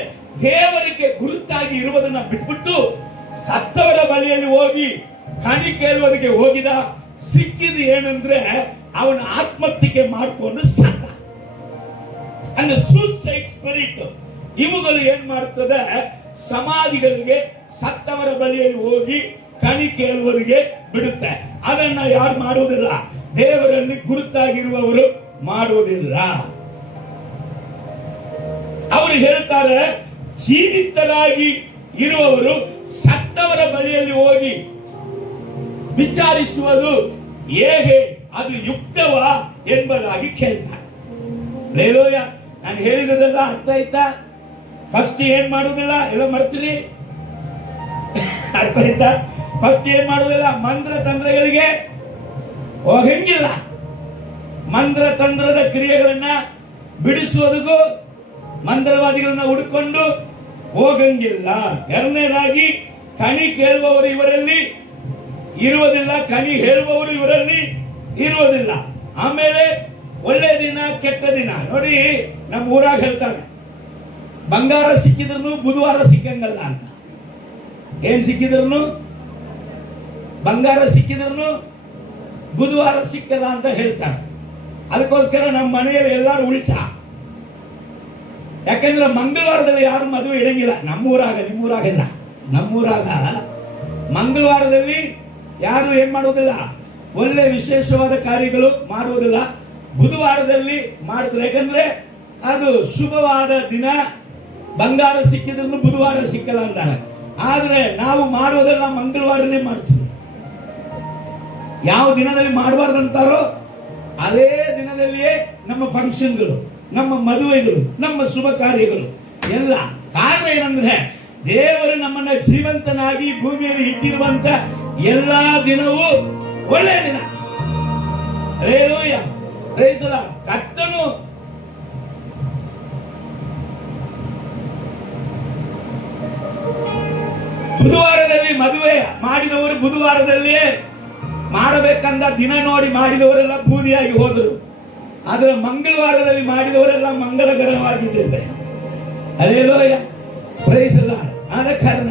ದೇವರಿಗೆ ಗುರುತಾಗಿ ಇರುವುದನ್ನ ಬಿಟ್ಬಿಟ್ಟು ಸತ್ತವರ ಬಳಿಯಲ್ಲಿ ಹೋಗಿ ಕಣಿ ಕೇಳುವುದಕ್ಕೆ ಹೋಗಿದ. ಸಿಕ್ಕಿದ ಏನಂದ್ರೆ ಅವನ ಆತ್ಮಹತ್ಯೆ ಮಾಡಿಕೊಂಡು ಸತ್ತ. ಅಂದ್ರೆ ಸೂಸೈಡ್ ಸ್ಪಿರಿಟ್. ಇವುಗಳು ಏನ್ ಮಾಡ್ತದೆ, ಸಮಾಧಿಗಳಿಗೆ ಸತ್ತವರ ಬಳಿಯಲ್ಲಿ ಹೋಗಿ ಕಣಿ ಕೇಳುವವರಿಗೆ ಬಿಡುತ್ತೆ. ಅದನ್ನ ಯಾರು ಮಾಡುವುದಿಲ್ಲ, ದೇವರಲ್ಲಿ ಗುರುತಾಗಿರುವವರು ಮಾಡುವುದಿಲ್ಲ. ಅವರು ಹೇಳ್ತಾರೆ, ಜೀವಿತರಾಗಿ ಇರುವವರು ಸತ್ತವರ ಬಳಿಯಲ್ಲಿ ಹೋಗಿ ವಿಚಾರಿಸುವುದು ಹೇಗೆ, ಅದು ಯುಕ್ತವಾ ಎಂಬುದಾಗಿ ಕೇಳ್ತಾರೆ. ಲೇಲೋಯ, ನಾನು ಹೇಳಿದೆಲ್ಲ ಅರ್ಥ ಆಯ್ತಾ? ಫಸ್ಟ್ ಏನ್ ಮಾಡುವುದಿಲ್ಲ, ಎಲ್ಲ ಮರ್ತೀರಿ, ಅರ್ಥ ಆಯ್ತಾ? ಫಸ್ಟ್ ಏನ್ ಮಾಡುವುದಿಲ್ಲ, ಮಂತ್ರ ತಂತ್ರಗಳಿಗೆ ಹೋಗಂಗಿಲ್ಲ. ಮಂತ್ರ ತಂತ್ರದ ಕ್ರಿಯೆಗಳನ್ನ ಬಿಡಿಸುವುದಕ್ಕೂ ಮಂತ್ರವಾದಿಗಳನ್ನ ಹುಡುಕೊಂಡು ಹೋಗಂಗಿಲ್ಲ. ಎರಡನೇದಾಗಿ, ಕಣಿ ಕೇಳುವವರು ಇವರಲ್ಲಿ ಇರುವುದಿಲ್ಲ, ಕಣಿ ಹೇಳುವವರು ಇವರಲ್ಲಿ ಇರುವುದಿಲ್ಲ. ಆಮೇಲೆ ಒಳ್ಳೆ ದಿನ ಕೆಟ್ಟ ದಿನ ನೋಡಿ, ನಮ್ಮ ಊರಾಗ ಹೇಳ್ತಾರೆ, ಬಂಗಾರ ಸಿಕ್ಕಿದ್ರು ಬುಧವಾರ ಸಿಕ್ಕಂಗಲ್ಲ ಅಂತ. ಏನ್ ಸಿಕ್ಕಿದ್ರು, ಬಂಗಾರ ಸಿಕ್ಕಿದ್ರು ಬುಧವಾರ ಸಿಕ್ಕಲ್ಲ ಅಂತ ಹೇಳ್ತಾರೆ. ಅದಕ್ಕೋಸ್ಕರ ನಮ್ಮ ಮನೆಯಲ್ಲಿ ಎಲ್ಲರೂ ಉಲ್ಟಾ. ಯಾಕಂದ್ರೆ ಮಂಗಳವಾರದಲ್ಲಿ ಯಾರು ಮದುವೆ ಇಡಂಗಿಲ್ಲ. ನಮ್ಮೂರಾಗ, ನಿಮ್ಮೂರಾಗಿಲ್ಲ, ನಮ್ಮೂರಾಗ ಮಂಗಳವಾರದಲ್ಲಿ ಯಾರು ಏನ್ ಮಾಡುವುದಿಲ್ಲ, ಒಳ್ಳೆ ವಿಶೇಷವಾದ ಕಾರ್ಯಗಳು ಮಾಡುವುದಿಲ್ಲ. ಬುಧವಾರದಲ್ಲಿ ಮಾಡ್ತಾರೆ, ಯಾಕಂದ್ರೆ ಅದು ಶುಭವಾದ ದಿನ. ಬಂಗಾರ ಸಿಕ್ಕಿದ್ರು ಬುಧವಾರ ಸಿಕ್ಕಲ್ಲ ಅಂತಾರೆ. ಆದ್ರೆ ನಾವು ಮಾಡುವುದೆಲ್ಲ ಮಂಗಳವಾರನೇ ಮಾಡ್ತೀವಿ. ಯಾವ ದಿನದಲ್ಲಿ ಮಾಡಬಾರ್ದಂತಾರೋ ಅದೇ ದಿನದಲ್ಲಿಯೇ ನಮ್ಮ ಫಂಕ್ಷನ್ಗಳು, ನಮ್ಮ ಮದುವೆಗಳು, ನಮ್ಮ ಶುಭ ಕಾರ್ಯಗಳು ಎಲ್ಲ. ಕಾರಣ ಏನಂದ್ರೆ, ದೇವರು ನಮ್ಮನ್ನ ಜೀವಂತನಾಗಿ ಭೂಮಿಯಲ್ಲಿ ಇಟ್ಟಿರುವಂತ ಎಲ್ಲಾ ದಿನವೂ ಒಳ್ಳೆಯ ದಿನ. ಕರ್ತನು ಬುಧವಾರದಲ್ಲಿ ಮದುವೆ ಮಾಡಿದವರು ಬುಧವಾರದಲ್ಲಿಯೇ ಮಾಡಬೇಕಂದ ದಿನ ನೋಡಿ ಮಾಡಿದವರೆಲ್ಲ ಬೂದಿಯಾಗಿ ಹೋದರು. ಆದರೆ ಮಂಗಳವಾರದಲ್ಲಿ ಮಾಡಿದವರೆಲ್ಲ ಮಂಗಳಕರವಾಗಿದ್ದೇವೆ. Hallelujah, praise the Lord. ಆದ ಕಾರಣ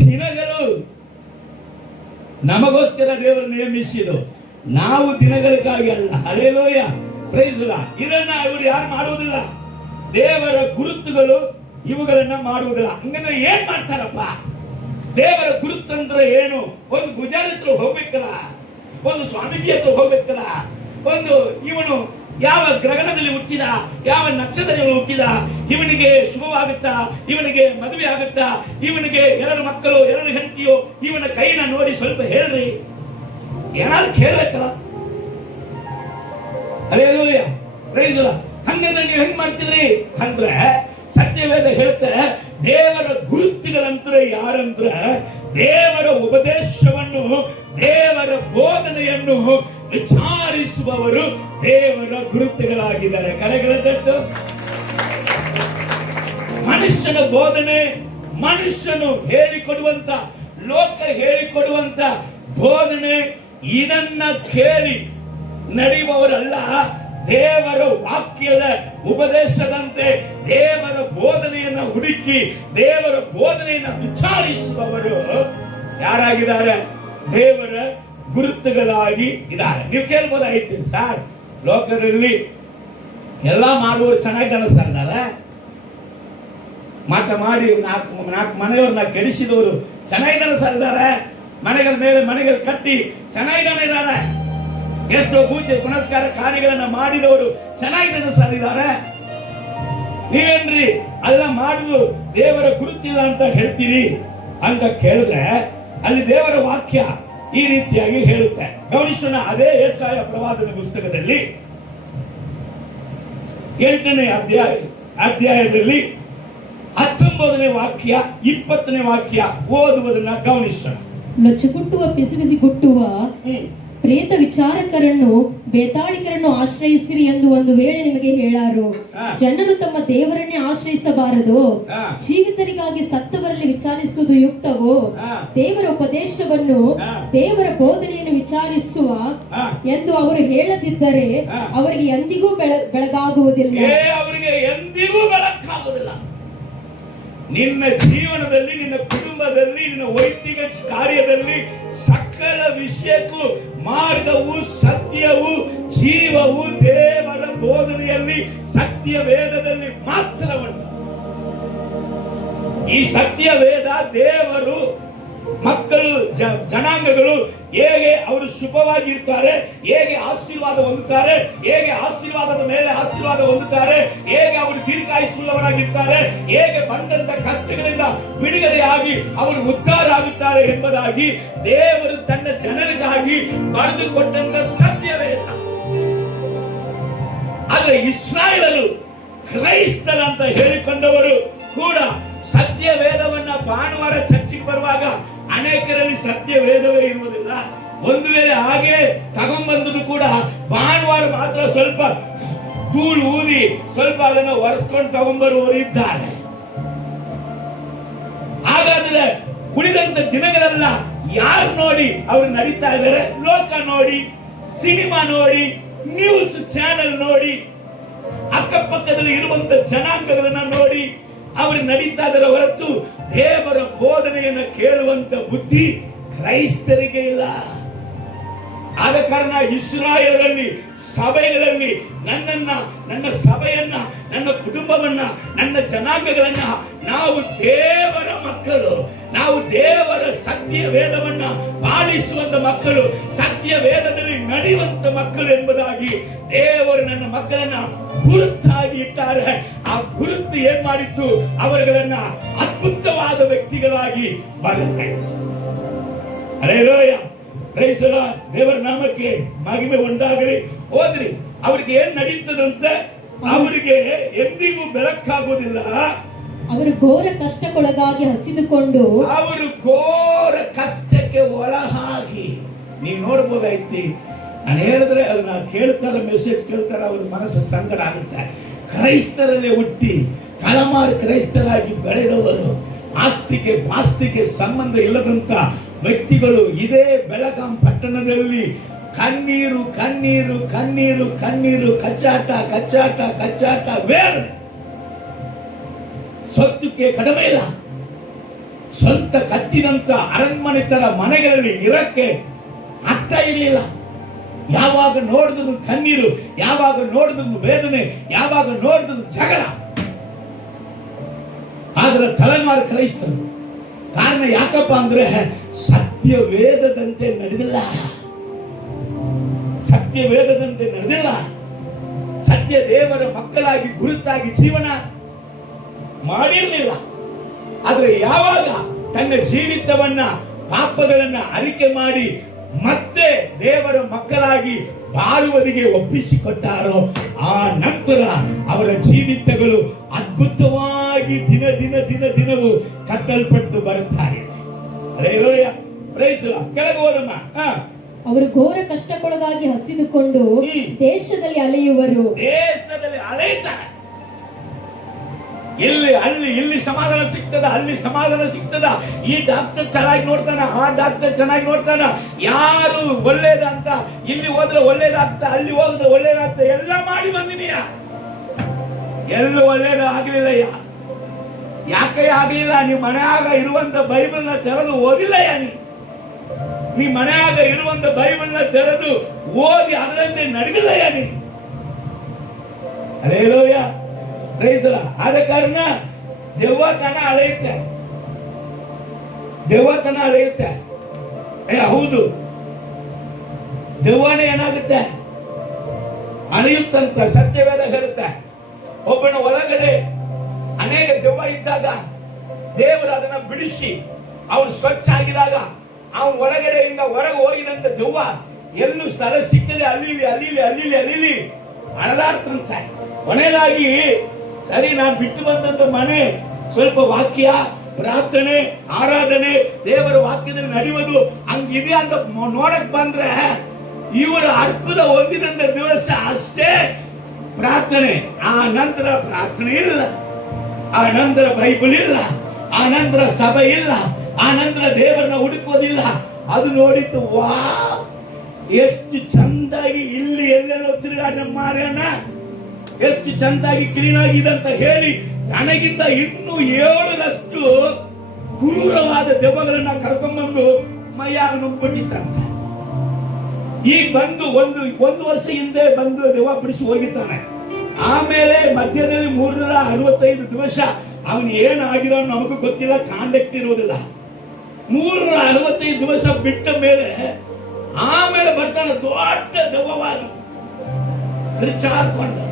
ದಿನಗಳು ನಮಗೋಸ್ಕರ ದೇವರು ನೇಮಿಸಿದ್ದು, ನಾವು ದಿನಗಳಿಗಾಗಿ ಅಲ್ಲ. Hallelujah, praise the Lord. ಇದನ್ನ ಇವರು ಯಾರು ಮಾಡುವುದಿಲ್ಲ, ದೇವರ ಗುರುತುಗಳು ಇವುಗಳನ್ನ ಮಾಡುವುದಿಲ್ಲ. ಹಂಗಂದ್ರೆ ಏನ್ ಮಾಡ್ತಾರಪ್ಪ? ದೇವರ ಗುರುತಂತ್ರ ಏನು? ಒಂದು ಗುಜಾರಿ ಹತ್ರ ಹೋಗ್ಬೇಕಲ್ಲ, ಒಂದು ಸ್ವಾಮೀಜಿ ಹತ್ರ ಹೋಗ್ಬೇಕಲ್ಲ, ಒಂದು ಇವನು ಯಾವ ಗ್ರಹಣದಲ್ಲಿ ಹುಟ್ಟಿದ, ಯಾವ ನಕ್ಷತ್ರದಲ್ಲಿ ಹುಟ್ಟಿದ, ಇವನಿಗೆ ಶುಭವಾಗುತ್ತಾ, ಇವನಿಗೆ ಮದುವೆ ಆಗುತ್ತಾ, ಇವನಿಗೆ 2 ಮಕ್ಕಳು 2 ಹೆಂಡತಿಯೋ, ಇವನ ಕೈನ ನೋಡಿ ಸ್ವಲ್ಪ ಹೇಳ್ರಿ, ಏನಾದ್ರು ಕೇಳಬೇಕಲ್ಲ. Hallelujah, praise the Lord. ಹಂಗಂದ್ರೆ ನೀವು ಹೆಂಗ್ ಮಾಡ್ತೀರಿ ಅಂದ್ರೆ, ಸತ್ಯವೇದ ಹೇಳುತ್ತೆ, ದೇವರ ಗುರುತುಗಳಂದ್ರೆ ಯಾರಂದ್ರೆ, ದೇವರ ಉಪದೇಶವನ್ನು, ದೇವರ ಬೋಧನೆಯನ್ನು ವಿಚಾರಿಸುವವರು ದೇವರ ಗುರುತುಗಳಾಗಿದ್ದಾರೆ. ಕರೆಗಳ ತಟ್ಟು. ಮನುಷ್ಯನ ಬೋಧನೆ, ಮನುಷ್ಯನು ಹೇಳಿಕೊಡುವಂತ, ಲೋಕ ಹೇಳಿಕೊಡುವಂತ ಬೋಧನೆ, ಇದನ್ನ ಕೇಳಿ ನಡೆಯುವವರಲ್ಲ. ದೇವರ ವಾಕ್ಯದ ಉಪದೇಶದಂತೆ ದೇವರ ಬೋಧನೆಯನ್ನು ಹುಡುಕಿ ದೇವರ ಬೋಧನೆಯನ್ನು ವಿಚಾರಿಸುವವರು ಯಾರಾಗಿದ್ದಾರೆ? ದೇವರ ಗುರುತುಗಳಾಗಿ ಇದ್ದಾರೆ. ನೀವು ಕೇಳ್ಬೋದಾಯ್ತು, ಸರ್ ಲೋಕದಲ್ಲಿ ಎಲ್ಲ ಮಾಡುವವರು ಚೆನ್ನಾಗಿ ಕಾಣಿಸ್ತಾ ಇದ್ದಾರೆ, ಮಾಟ ಮಾಡಿ ನಾಲ್ಕು ಮನೆಯವ್ರನ್ನ ಕೆಡಿಸಿದವರು ಚೆನ್ನಾಗಿ ಕಾಣಿಸ್ತಾ ಇದ್ದಾರೆ, ಮನೆಗಳ ಮೇಲೆ ಮನೆಗಳು ಕಟ್ಟಿ ಚೆನ್ನಾಗಿ ಕಾಣಿದ್ದಾರೆ, ಎಷ್ಟೋ ಪೂಜೆ ಪುನಸ್ಕಾರ ಕಾರ್ಯಗಳನ್ನ ಮಾಡಿದವರು ಚೆನ್ನಾಗಿ ಕಾಣಿಸ್ತಾ. ನೀವೇನ್ರಿ ಅದೆಲ್ಲ ಮಾಡುದು ದೇವರ ಗುರುತಿಲ್ಲ ಅಂತ ಹೇಳ್ತೀರಿ ಅಂತ ಕೇಳಿದ್ರೆ, ಅಲ್ಲಿ ದೇವರ ವಾಕ್ಯ ಈ ರೀತಿಯಾಗಿ ಹೇಳುತ್ತೆ. ಗಮನಿಸೋಣ. ಅದೇ ಯೆಶಾಯ ಪ್ರವಾದನ ಪುಸ್ತಕದಲ್ಲಿ 8ನೇ ಅಧ್ಯಾಯದಲ್ಲಿ 19ನೇ ವಾಕ್ಯ 20ನೇ ವಾಕ್ಯ ಓದುವುದನ್ನ ಗಮನಿಸೋಣ. ಲೊಚ್ಚಗುಟ್ಟುವ ಪಿಸಿಬಿಸಿ ಗುಟ್ಟುವ ಪ್ರೇತ ವಿಚಾರಕರನ್ನು ಬೇತಾಳಿಕರನ್ನು ಆಶ್ರಯಿಸಿರಿ ಎಂದು ಒಂದು ವೇಳೆ ನಿಮಗೆ ಹೇಳಾರು. ಜನರು ತಮ್ಮ ದೇವರನ್ನೇ ಆಶ್ರಯಿಸಬಾರದು, ಜೀವಿತರಿಗಾಗಿ ಸತ್ತವರಲ್ಲಿ ವಿಚಾರಿಸುವುದು ಯುಕ್ತವೋ? ದೇವರ ಉಪದೇಶವನ್ನು, ದೇವರ ಬೋಧನೆಯನ್ನು ವಿಚಾರಿಸುವ ಎಂದು ಅವರು ಹೇಳದಿದ್ದರೆ ಅವರಿಗೆ ಎಂದಿಗೂ ಬೆಳಗಾಗುವುದಿಲ್ಲ. ಅವರಿಗೆ ಎಂದಿಗೂ ಬೆಳಕಾಗುವುದಿಲ್ಲ. ನಿನ್ನ ಜೀವನದಲ್ಲಿ, ನಿನ್ನ ಕುಟುಂಬದಲ್ಲಿ, ನಿನ್ನ ವೈಯಕ್ತಿಕ ಕಾರ್ಯದಲ್ಲಿ ಸಕಲ ವಿಷಯಕ್ಕೂ ಮಾರ್ಗವು, ಸತ್ಯವು, ಜೀವವು ದೇವರ ಬೋಧನೆಯಲ್ಲಿ, ಸತ್ಯ ವೇದದಲ್ಲಿ ಮಾತ್ರ ಉಂಟು. ಈ ಸತ್ಯ ವೇದ ದೇವರು ಮಕ್ಕಳು, ಜನಾಂಗಗಳು ಹೇಗೆ ಅವರು ಶುಭವಾಗಿರ್ತಾರೆ, ಹೇಗೆ ಆಶೀರ್ವಾದ ಹೊಂದುತ್ತಾರೆ, ಹೇಗೆ ಆಶೀರ್ವಾದದ ಮೇಲೆ ಆಶೀರ್ವಾದ ಹೊಂದುತ್ತಾರೆ, ಹೇಗೆ ಅವರು ದೀರ್ಘಾಯುಸ್ಸುಳ್ಳವರಾಗಿರ್ತಾರೆ, ಹೇಗೆ ಬಂದಂತ ಕಷ್ಟಗಳಿಂದ ಬಿಡುಗಡೆಯಾಗಿ ಅವರು ಉದ್ಧಾರ ಆಗುತ್ತಾರೆ ಎಂಬುದಾಗಿ ದೇವರು ತನ್ನ ಜನರಿಗಾಗಿ ಬರೆದುಕೊಟ್ಟಂತ ಸತ್ಯವೇದ. ಆದ್ರೆ ಇಸ್ರಾಯೇಲರು ಕ್ರೈಸ್ತರಂತ ಹೇಳಿಕೊಂಡವರು ಕೂಡ ಸತ್ಯವೇದವನ್ನ ಭಾನುವಾರ ಚರ್ಚಿಗೆ ಬರುವಾಗ ಅನೇಕರಲ್ಲಿ ಸತ್ಯವೇದವೇ ಇರುವುದಿಲ್ಲ. ಒಂದು ವೇಳೆ ಹಾಗೆ ತಗೊಂಡ್ಬಂದ್ರು ಕೂಡ ಭಾನುವಾರ ಮಾತ್ರ ಸ್ವಲ್ಪ ಧೂಳು ಊದಿ ಸ್ವಲ್ಪ ಅದನ್ನು ಒರೆಸ್ಕೊಂಡು ತಗೊಂಡ್ಬರುವವರು ಇದ್ದಾರೆ. ಹಾಗಾದ್ರೆ ಉಳಿದಂತ ದಿನಗಳೆಲ್ಲ ಯಾರು ನೋಡಿ ಅವರು ನಡೀತಾ ಇದ್ದಾರೆ? ಲೋಕ ನೋಡಿ, ಸಿನಿಮಾ ನೋಡಿ, ನ್ಯೂಸ್ ಚಾನೆಲ್ ನೋಡಿ, ಅಕ್ಕಪಕ್ಕದಲ್ಲಿ ಇರುವಂತ ಜನಾಂಗಗಳನ್ನ ನೋಡಿ ಅವರು ನಡೀತಾ ಇದ್ದಾರೆ ಹೊರತು ದೇವರ ಬೋಧನೆಯನ್ನು ಕೇಳುವಂತ ಬುದ್ಧಿ ಕ್ರೈಸ್ತರಿಗೆ ಇಲ್ಲ. ಆದ ಕಾರಣ ಇಸ್ರಾಯೇಲರಲ್ಲಿ ಸಭೆಗಳಲ್ಲಿ ನನ್ನ ಸಭೆಯನ್ನ, ನನ್ನ ಕುಟುಂಬವನ್ನ, ನನ್ನ ಜನಾಂಗಗಳನ್ನ ನಾವು ದೇವರ ಮಕ್ಕಳು, ನಾವು ದೇವರ ಸತ್ಯ ವೇದವನ್ನ ಪಾಲಿಸುವಂತ ಮಕ್ಕಳು, ಸತ್ಯ ವೇದದಲ್ಲಿ ನಡೆಯುವಂತ ಮಕ್ಕಳು ಎಂಬುದಾಗಿ ದೇವರು ನನ್ನ ಮಕ್ಕಳನ್ನ ಗುರುತಾಗಿ ಇಟ್ಟಾರೆ. ಆ ಗುರುತು ಏನ್ ಮಾಡಿತ್ತು? ಅವರುಗಳನ್ನ ಅದ್ಭುತವಾದ ವ್ಯಕ್ತಿಗಳಾಗಿ ಬದಲಾಯಿಸಿ. Hallelujah, praise the Lord. ದೇವರ ನಾಮಕ್ಕೆ ಮಹಿಮೆ ಉಂಟಾಗಲಿ. ಹೋದ್ರಿ ಅವ್ರಿಗೆ ಏನ್ ನಡೀತದಂತೆ? ಅವರಿಗೆ ಎಂದಿಗೂ ಬೆಳಕಾಗುವುದಿಲ್ಲ. ಅವರು ಘೋರ ಕಷ್ಟಕ್ಕೊಳಗಾಗಿ ಹಸಿದುಕೊಂಡು, ಅವರು ಘೋರ ಕಷ್ಟಕ್ಕೆ ಒಳಗಾಗಿ, ನೀವು ನೋಡ್ಬೋದೈತಿ. ನಾನು ಹೇಳಿದ್ರೆ ಅದನ್ನ ಕೇಳ್ತಾರ, ಮೆಸೇಜ್ ಕೇಳ್ತಾರ, ಅವ್ರ ಮನಸ್ಸು ಸಂಕಟ ಆಗುತ್ತೆ. ಕ್ರೈಸ್ತರಲ್ಲೇ ಹುಟ್ಟಿ ತಲೆಮಾರು ಕ್ರೈಸ್ತರಾಗಿ ಬೆಳೆದವರು, ಆಸ್ತಿಗೆ ಸಂಬಂಧ ಇಲ್ಲದಂತ ವ್ಯಕ್ತಿಗಳು ಇದೇ ಬೆಳಗಾಂ ಪಟ್ಟಣದಲ್ಲಿ ಕಣ್ಣೀರು ಕಣ್ಣೀರು ಕಣ್ಣೀರು ಕಣ್ಣೀರು, ಕಚ್ಚಾಟ ಕಚ್ಚಾಟ ಕಚ್ಚಾಟ, ವೇದನೆ. ಸ್ವತ್ತಕ್ಕೆ ಕಡಿಮೆ ಇಲ್ಲ. ಸ್ವಂತ ಕಟ್ಟಿದಂತ ಅರಣ್ಮನೆ ತರ ಮನೆಗಳಲ್ಲಿ ಇರಕ್ಕೆ ಆಗ್ತಾ ಇರಲಿಲ್ಲ. ಯಾವಾಗ ನೋಡಿದ್ರು ಕಣ್ಣೀರು, ಯಾವಾಗ ನೋಡಿದ್ರು ವೇದನೆ, ಯಾವಾಗ ನೋಡಿದ್ರು ಜಗಳ. ಆದ್ರೆ ತಲೆಮಾರು ಕ್ರೈಸ್ತರು. ಕಾರಣ ಯಾಕಪ್ಪ ಅಂದ್ರೆ ಸತ್ಯ ವೇದದಂತೆ ನಡೆದಿಲ್ಲ. ಸತ್ಯ ವೇದದಂತೆ ನಡೆದಿಲ್ಲ. ಸತ್ಯ ದೇವರ ಮಕ್ಕಳಾಗಿ ಗುರುತಾಗಿ ಜೀವನ ಮಾಡಿರಲಿಲ್ಲ. ಆದ್ರೆ ಯಾವಾಗ ತನ್ನ ಜೀವಿತವನ್ನ, ಪಾಪಗಳನ್ನ ಅರಿಕೆ ಮಾಡಿ ಮತ್ತೆ ದೇವರ ಮಕ್ಕಳಾಗಿ ಬಾಳುವುದಿಗೆ ಒಪ್ಪಿಸಿಕೊಟ್ಟಾರೋ ಆ ನಂತರ ಅವರ ಜೀವಿತಗಳು ಅದ್ಭುತವಾಗಿ ದಿನವೂ ಕಟ್ಟಲ್ಪಟ್ಟು ಬರುತ್ತಾ ಇದೆ. Hallelujah, praise the Lord. ಕೆಳಗೆ ಹೋದಮ್ಮ. ಅವರು ಘೋರ ಕಷ್ಟಕ್ಕೊಳಗಾಗಿ ಹಸಿದುಕೊಂಡು ದೇಶದಲ್ಲಿ ಅಲೆಯುತ್ತಾರೆ. ಇಲ್ಲಿ ಸಮಾಧಾನ ಸಿಗ್ತದ, ಅಲ್ಲಿ ಸಮಾಧಾನ ಸಿಗ್ತದ. ಈ ಡಾಕ್ಟರ್ ಚೆನ್ನಾಗಿ ನೋಡ್ತಾನ, ಆ ಡಾಕ್ಟರ್ ಚೆನ್ನಾಗಿ ನೋಡ್ತಾನ, ಯಾರು ಒಳ್ಳೇದಂತ, ಇಲ್ಲಿ ಹೋದ್ರೆ ಒಳ್ಳೇದಾಗ್ತ, ಅಲ್ಲಿ ಹೋದ್ರೆ ಒಳ್ಳೇದಾಗ್ತ, ಎಲ್ಲ ಮಾಡಿ ಬಂದಿನೀಯ, ಎಲ್ಲ ಒಳ್ಳೇದು ಆಗ್ಲಿಲ್ಲಯ್ಯ. ಯಾಕೆ ಆಗ್ಲಿಲ್ಲ? ನೀವು ಮನೆಯಾಗ ಇರುವಂತ ಬೈಬಲ್ನ ತೆರೆದು ಓದಿಲ್ಲಯ್ಯ. ನೀ ಮನೆಯಾಗ ಇರುವಂತ ಬೈಬಲ್ನ ತೆರೆದು ಓದಿ ಅದರಂತೆ ನಡೆದಿಲ್ಲಯ್ಯ ನೀ. Hallelujah, praise the Lord. ಆದ ಕಾರಣ ದೆವ್ವತನ ಅಳೆಯುತ್ತೆ. ಹೌದು, ದೆವ್ವನೇ ಏನಾಗುತ್ತೆ? ಅಳೆಯುತ್ತಂತ ಸತ್ಯವೇದ ಹೇಳುತ್ತೆ. ಒಬ್ಬನ ಒಳಗಡೆ ಅನೇಕ ದೆವ್ವ ಇದ್ದಾಗ ದೇವರು ಅದನ್ನ ಬಿಡಿಸಿ ಅವನು ಸ್ವಚ್ಛ ಆಗಿದಾಗ ಅವನ ಒಳಗಡೆಯಿಂದ ಹೊರಗೆ ಹೋಗಿದಂತ ದೆವ್ವ ಎಲ್ಲೂ ಸ್ಥಳ ಸಿಕ್ಕದೆ ಅಲ್ಲಿ ಅಳದಾಡ್ತಂತ. ಕೊನೆಯದಾಗಿ ಸರಿ, ನಾನು ಬಿಟ್ಟು ಬಂದಂತ ಮನೆ ಸ್ವಲ್ಪ ವಾಕ್ಯ, ಪ್ರಾರ್ಥನೆ, ಆರಾಧನೆ, ದೇವರ ವಾಕ್ಯದಲ್ಲಿ ನಡೆಯುವುದು ಹಂಗಿದೆ ಅಂತ ನೋಡಕ್ ಬಂದ್ರೆ ಇವರು ಅರ್ಪದ ಹೊಂದಿದಂತ ದಿವಸ ಅಷ್ಟೇ ಪ್ರಾರ್ಥನೆ, ಆ ನಂತರ ಪ್ರಾರ್ಥನೆ ಇಲ್ಲ, ಆ ನಂತರ ಬೈಬಲ್ ಇಲ್ಲ, ಆ ನಂತರ ಸಭೆ ಇಲ್ಲ, ಆ ನಂತರ ದೇವರನ್ನ ಹುಡುಕೋದಿಲ್ಲ. ಅದು ನೋಡಿತ್ತು, ವಾ ಎಷ್ಟು ಚಂದಾಗಿ ಇಲ್ಲಿ ಎಲ್ಲೆಲ್ಲ ತಿರುಗಾಡ ಮಾರ್ಯಾನ, ಎಷ್ಟು ಚಂದಾಗಿ ಕ್ಲೀನ್ ಆಗಿದೆ ಅಂತ ಹೇಳಿ ನನಗಿಂತ ಇನ್ನೂ 7ರಷ್ಟು ಕ್ರೂರವಾದ ದೆವ್ವಗಳನ್ನ ಕರ್ಕೊಂಡ್ಬಂದು ಮೈಯಾಗ ನುಗ್ಬಿಟ್ಟಿತ್ತಂತ. ಈಗ ಬಂದು ಒಂದು ವರ್ಷ ಹಿಂದೆ ಬಂದು ದೆವ್ವ ಬಿಡಿಸಿ ಹೋಗಿದ್ದಾನೆ. ಆಮೇಲೆ ಮಧ್ಯದಲ್ಲಿ 365 ದಿವಸ ಅವನು ಏನಾಗಿರೋ ನಮಗೂ ಗೊತ್ತಿಲ್ಲ, ಕಾಂಡಕ್ಟ್ ಇರುವುದಿಲ್ಲ. 365 ದಿವಸ ಬಿಟ್ಟ ಮೇಲೆ ಆಮೇಲೆ ಬರ್ತಾನೆ ದೊಡ್ಡ ದೆವ್ವವಾಗಿ ಕಿರ್ಚಾಡ್ಕೊಂಡು.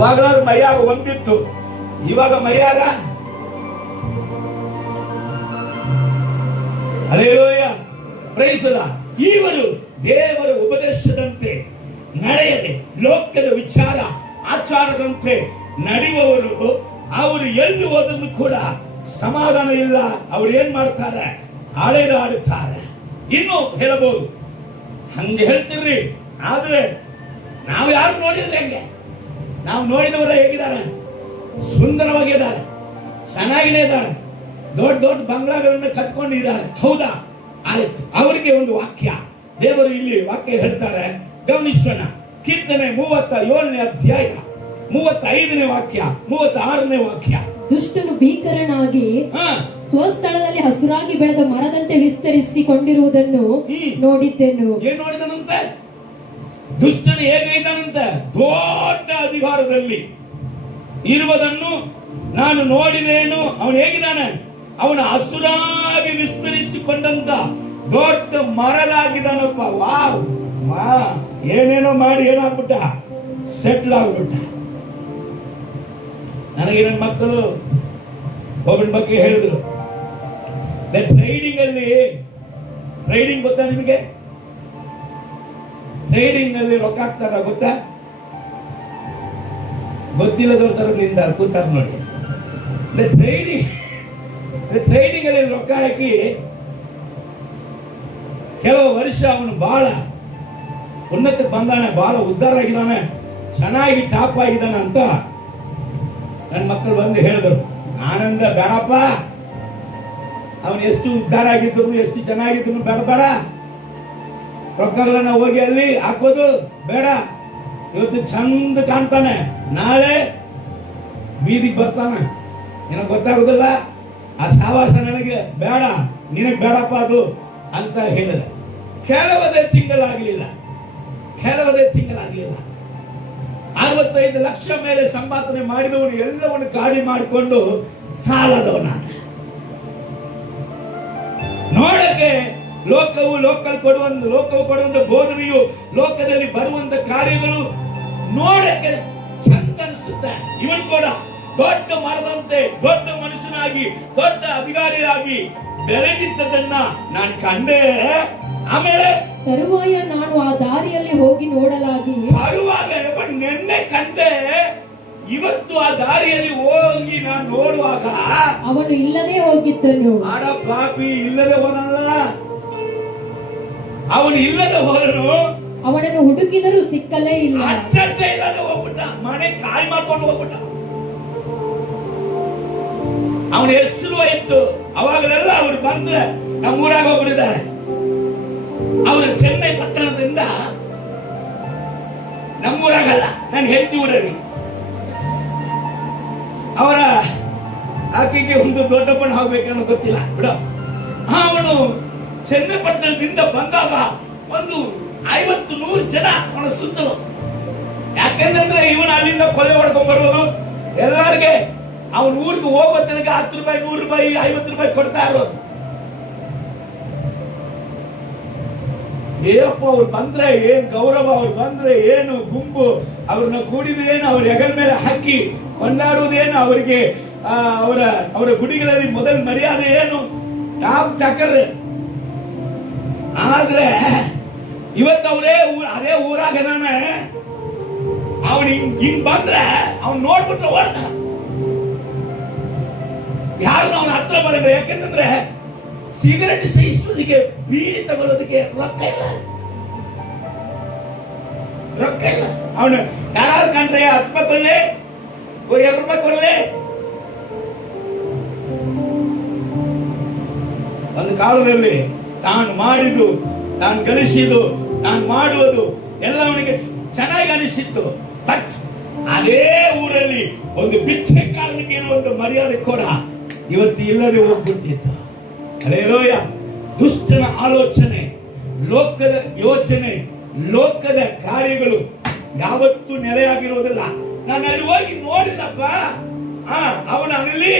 ಅವಾಗಲಾದ್ರೂ ಮೈಯಾಗ ಒಂದಿತ್ತು, ಇವಾಗ ಮೈಯಾಗ ಹಲ್ಲೆಲೂಯಾ, ಪ್ರೈಸ್ ದಿ ಲಾರ್ಡ್. ಇವರು ದೇವರ ಉಪದೇಶದಂತೆ ನಡೆಯದೆ ಲೋಕದ ವಿಚಾರ ಆಚಾರದಂತೆ ನಡೆಯುವವರು. ಅವರು ಎಲ್ಲಿ ಹೋದನ್ನು ಕೂಡ ಸಮಾಧಾನ ಇಲ್ಲ. ಅವ್ರು ಏನ್ ಮಾಡ್ತಾರೆ? ಅಲೆದಾಡುತ್ತಾರೆ. ಇನ್ನು ಹೇಳಬಹುದು, ಹಂಗೆ ಹೇಳ್ತಿರ್ರಿ. ಆದ್ರೆ ನಾವು ಯಾರು ನೋಡಿದ್ರೆ ಹೆಂಗೆ? ನಾವು ನೋಡಿದವರ ಹೇಗಿದ್ದಾರೆ? ಸುಂದರವಾಗಿದ್ದಾರೆ, ಚೆನ್ನಾಗಿನೇ ಇದ್ದಾರೆ, ದೊಡ್ಡ ದೊಡ್ಡ ಬಂಗ್ಲಾಗಳನ್ನು ಕಟ್ಕೊಂಡಿದ್ದಾರೆ. ಹೌದಾ? ಆಯ್ತು. ಅವರಿಗೆ ಒಂದು ವಾಕ್ಯ ದೇವರು ಇಲ್ಲಿ ವಾಕ್ಯ ಹೇಳ್ತಾರೆ, ಗಮನಿಸೋಣ. ಕೀರ್ತನೆ 37ನೇ ಅಧ್ಯಾಯ 35ನೇ ವಾಕ್ಯ, 36ನೇ ವಾಕ್ಯ. ದುಷ್ಟನು ಭೀಕರನಾಗಿ ಸ್ವಸ್ಥಳದಲ್ಲಿ ಹಸುರಾಗಿ ಬೆಳೆದ ಮರದಂತೆ ವಿಸ್ತರಿಸಿಕೊಂಡಿರುವುದನ್ನು ನೋಡಿದ್ದೆನು. ಏನ್ ನೋಡಿದನಂತೆ? ದುಷ್ಟನು ಹೇಗೆ ಇದ್ದಾನಂತೆ? ದೊಡ್ಡ ಅಧಿಕಾರದಲ್ಲಿ ಇರುವುದನ್ನು ನಾನು ನೋಡಿದೇನು. ಅವನು ಹೇಗಿದ್ದಾನೆ? ಅವನ ಹಸುರಾಗಿ ವಿಸ್ತರಿಸಿಕೊಂಡಂತ ದೊಡ್ಡ ಮರದಾಗಿದ್ದಾನಪ್ಪ. ವಾವ್, ಏನೇನೋ ಮಾಡಿ ಏನಾಗ್ಬಿಟ್ಟ? ಸೆಟ್ಲ್ ಆಗ್ಬಿಟ್ಟ. ನನಗೆ ನನ್ನ ಮಕ್ಕಳು ಒಬ್ಬನ ಬಗ್ಗೆ ಹೇಳಿದ್ರು, ಟ್ರೈಡಿಂಗ್ ಅಲ್ಲಿ, ಟ್ರೈಡಿಂಗ್ ಗೊತ್ತಾ ನಿಮಗೆ? ಟ್ರೇಡಿಂಗ್ ಅಲ್ಲಿ ರೊಕ್ಕ ಹಾಕ್ತಾರ ಗೊತ್ತಾ? ಗೊತ್ತಿಲ್ಲದವ್ರ ತರದಿಂದ ಕೂತಾರ ನೋಡಿ. ಟ್ರೇಡಿಂಗ್ ಅಲ್ಲಿ ರೊಕ್ಕ ಹಾಕಿ ಕೆಲವು ವರ್ಷ ಅವನು ಬಹಳ ಉನ್ನತಕ್ಕೆ ಬಂದಾನೆ, ಬಹಳ ಉದ್ಧಾರ ಆಗಿದ್ದಾನೆ, ಚೆನ್ನಾಗಿ ಟಾಪ್ ಆಗಿದ್ದಾನೆ ಅಂತ ನನ್ನ ಮಕ್ಕಳು ಬಂದು ಹೇಳಿದ್ರು. ನಾನಂದ ಬೇಡಪ್ಪ, ಅವನು ಎಷ್ಟು ಉದ್ಧಾರ ಆಗಿದ್ರು, ಎಷ್ಟು ಚೆನ್ನಾಗಿದ್ರು ಬೇಡ ಬೇಡ, ರೊಕ್ಕಗಳನ್ನ ಹೋಗಿ ಅಲ್ಲಿ ಹಾಕೋದು ಬೇಡ. ಇವತ್ತು ಚಂದ ಕಾಣ್ತಾನೆ, ನಾಳೆ ಬೀದಿಗೆ ಬರ್ತಾನೆ, ನಿನಗೆ ಗೊತ್ತಾಗುದಿಲ್ಲ. ಆ ಸಾವಾಸ ನನಗೆ ಬೇಡ, ನಿನಗೆ ಬೇಡಪ್ಪ ಅದು ಅಂತ ಹೇಳಿದೆ. ಕೆಲವದೇ ತಿಂಗಳಾಗಲಿಲ್ಲ, 65 ಲಕ್ಷ ಮೇಲೆ ಸಂಪಾದನೆ ಮಾಡಿದವನು ಎಲ್ಲವನ್ನು ಗಾಡಿ ಮಾಡಿಕೊಂಡು ಸಾಲದವನಾದ. ನೋಡಕ್ಕೆ ಲೋಕವು ಕೊಡುವಂತ ಬೋಧನೆಯು, ಲೋಕದಲ್ಲಿ ಬರುವಂತ ಕಾರ್ಯಗಳು ನೋಡಕ್ಕೆ ಚಂದ ಅನಿಸುತ್ತೆ. ಇವನ್ ಕೂಡ ದೊಡ್ಡ ಮರದಂತೆ ದೊಡ್ಡ ಮನುಷ್ಯನಾಗಿ ದೊಡ್ಡ ಅಧಿಕಾರಿಯಾಗಿ ಬೆಳೆದಿದ್ದದನ್ನ ನಾನು ಕಂಡೆ. ಆಮೇಲೆ ತರುವಾಯ ನಾನು ಆ ದಾರಿಯಲ್ಲಿ ಹೋಗಿ ನೋಡಲಾಗಿ, ನಿನ್ನೆ ಕಂಡೆ, ಇವತ್ತು ಆ ದಾರಿಯಲ್ಲಿ ಹೋಗಿ ನಾನು ನೋಡುವಾಗ ಅವನು ಇಲ್ಲದೆ ಹೋಗಿದ್ದನು. ಆಡ ಪಾಪಿ, ಇಲ್ಲದೆ ಹೋದಲ್ಲ, ಅವನು ಇಲ್ಲದೆ ಹೋದನು. ಅವನನ್ನು ಹುಡುಕಿದರೂ ಸಿಕ್ಕಲೇ ಇಲ್ಲ. ಅಡ್ರೆಸ್ ಇಲ್ಲದೆ ಹೋಗ್ಬಿಟ್ಟ, ಮನೆ ಕಾಯಿ ಮಾಡ್ಕೊಂಡು ಹೋಗ್ಬಿಟ್ಟ. ಅವನ ಹೆಸರು ಇತ್ತು. ಅವಾಗಲೆಲ್ಲ ಅವ್ರು ಬಂದ್ರೆ, ನಮ್ಮೂರಾಗ ಒಬ್ರು ಇದ್ದಾರೆ, ಅವರು ಚೆನ್ನೈ ಪಟ್ಟಣದಿಂದ, ನಮ್ಮೂರಾಗಲ್ಲ, ನಾನು ಹೆಂಡತಿ ಊರಲ್ಲಿ, ಅವರ ಆಕೆಗೆ ಒಂದು ದೊಡ್ಡಪ್ಪನ ಆಗ್ಬೇಕನ್ನೋ ಗೊತ್ತಿಲ್ಲ ಬಿಡ. ಅವನು ಚನ್ನಪಟ್ಟಣದಿಂದ ಬಂದಾಗ ಒಂದು 50-100 ಜನ ಅವನ ಸುತ್ತಲು. ಯಾಕೆಂದ್ರೆ ಇವನು ಅಲ್ಲಿಂದ ಕೊಲೆ ಹೊಡ್ಕೊಂಡ್ ಬರೋದು, ಎಲ್ಲರಿಗೆ ಅವನ ಊರಿಗೆ ಹೋಗೋ ತನಕ 10 ರೂಪಾಯಿ, 100 ರೂಪಾಯಿ, 50 ರೂಪಾಯಿ ಕೊಡ್ತಾ ಇರೋದು. ಏನಪ್ಪ ಅವ್ರು ಬಂದ್ರೆ ಏನ್ ಗೌರವ, ಅವ್ರು ಬಂದ್ರೆ ಏನು ಗುಂಪು, ಅವ್ರನ್ನ ಕೂಡಿದೇನು, ಅವ್ರ ಹೆಗಲ ಮೇಲೆ ಹಾಕಿ ಕೊಂಡಾಡುವುದೇನು, ಅವರಿಗೆ ಅವರ ಗುಡಿಗಳಲ್ಲಿ ಮೊದಲ ಮರ್ಯಾದೆ ಏನು, ಟಾಪ್ ಟಕ್ಕರ್. ಆದ್ರೆ ಇವತ್ತು ಅದೇ ಊರಾಗದಾನೆ. ಅವನು ಹಿಂಗ್ ಬಂದ್ರೆ ಅವ್ನು ನೋಡ್ಬಿಟ್ರೆ ಓಡ್ತಾನ, ಯಾರು ಅವನ ಹತ್ರ ಬರಬೇಕು. ಯಾಕೆಂದ್ರೆ ಸಿಗರೆಟ್ ಸೇವಿಸೋದಕ್ಕೆ, ಬೀಡಿ ತಗೊಳ್ಳೋದಕ್ಕೆ ರೊಕ್ಕ ಇಲ್ಲ. ಅವನು ಯಾರು ಕಂಡ್ರೆ 10 ರೂಪಾಯಿ ಕೊಡ್ಲಿ, 2 ರೂಪಾಯಿ ಕೊಡ್ಲಿ. ಒಂದು ಕಾಲದಲ್ಲಿ ತಾನು ಮಾಡಿದ್ದು, ತಾನು ಗಳಿಸಿದ್ದು, ತಾನು ಮಾಡುವುದು ಎಲ್ಲ ಅವನಿಗೆ ಚೆನ್ನಾಗಿ ಅನಿಸಿತ್ತು. ಬಟ್ ಅದೇ ಊರಲ್ಲಿ ಒಂದು ಭಿಕ್ಷೆಕಾರನಿಗೆ ಇರುವಂತ ಮರ್ಯಾದೆ ಕೂಡ ಇವತ್ತು ಇಲ್ಲದೆ ಹೋಗ್ಬಿಟ್ಟಿತ್ತು. ಹಲ್ಲೆಲೂಯಾ. ದುಷ್ಟನ ಆಲೋಚನೆ, ಲೋಕದ ಯೋಚನೆ, ಲೋಕದ ಕಾರ್ಯಗಳು ಯಾವತ್ತೂ ನೆಲೆಯಾಗಿರುವುದಿಲ್ಲ. ನಾನು ಅಲ್ಲಿ ಹೋಗಿ ನೋಡಿದಪ್ಪ, ಅವನಲ್ಲಿ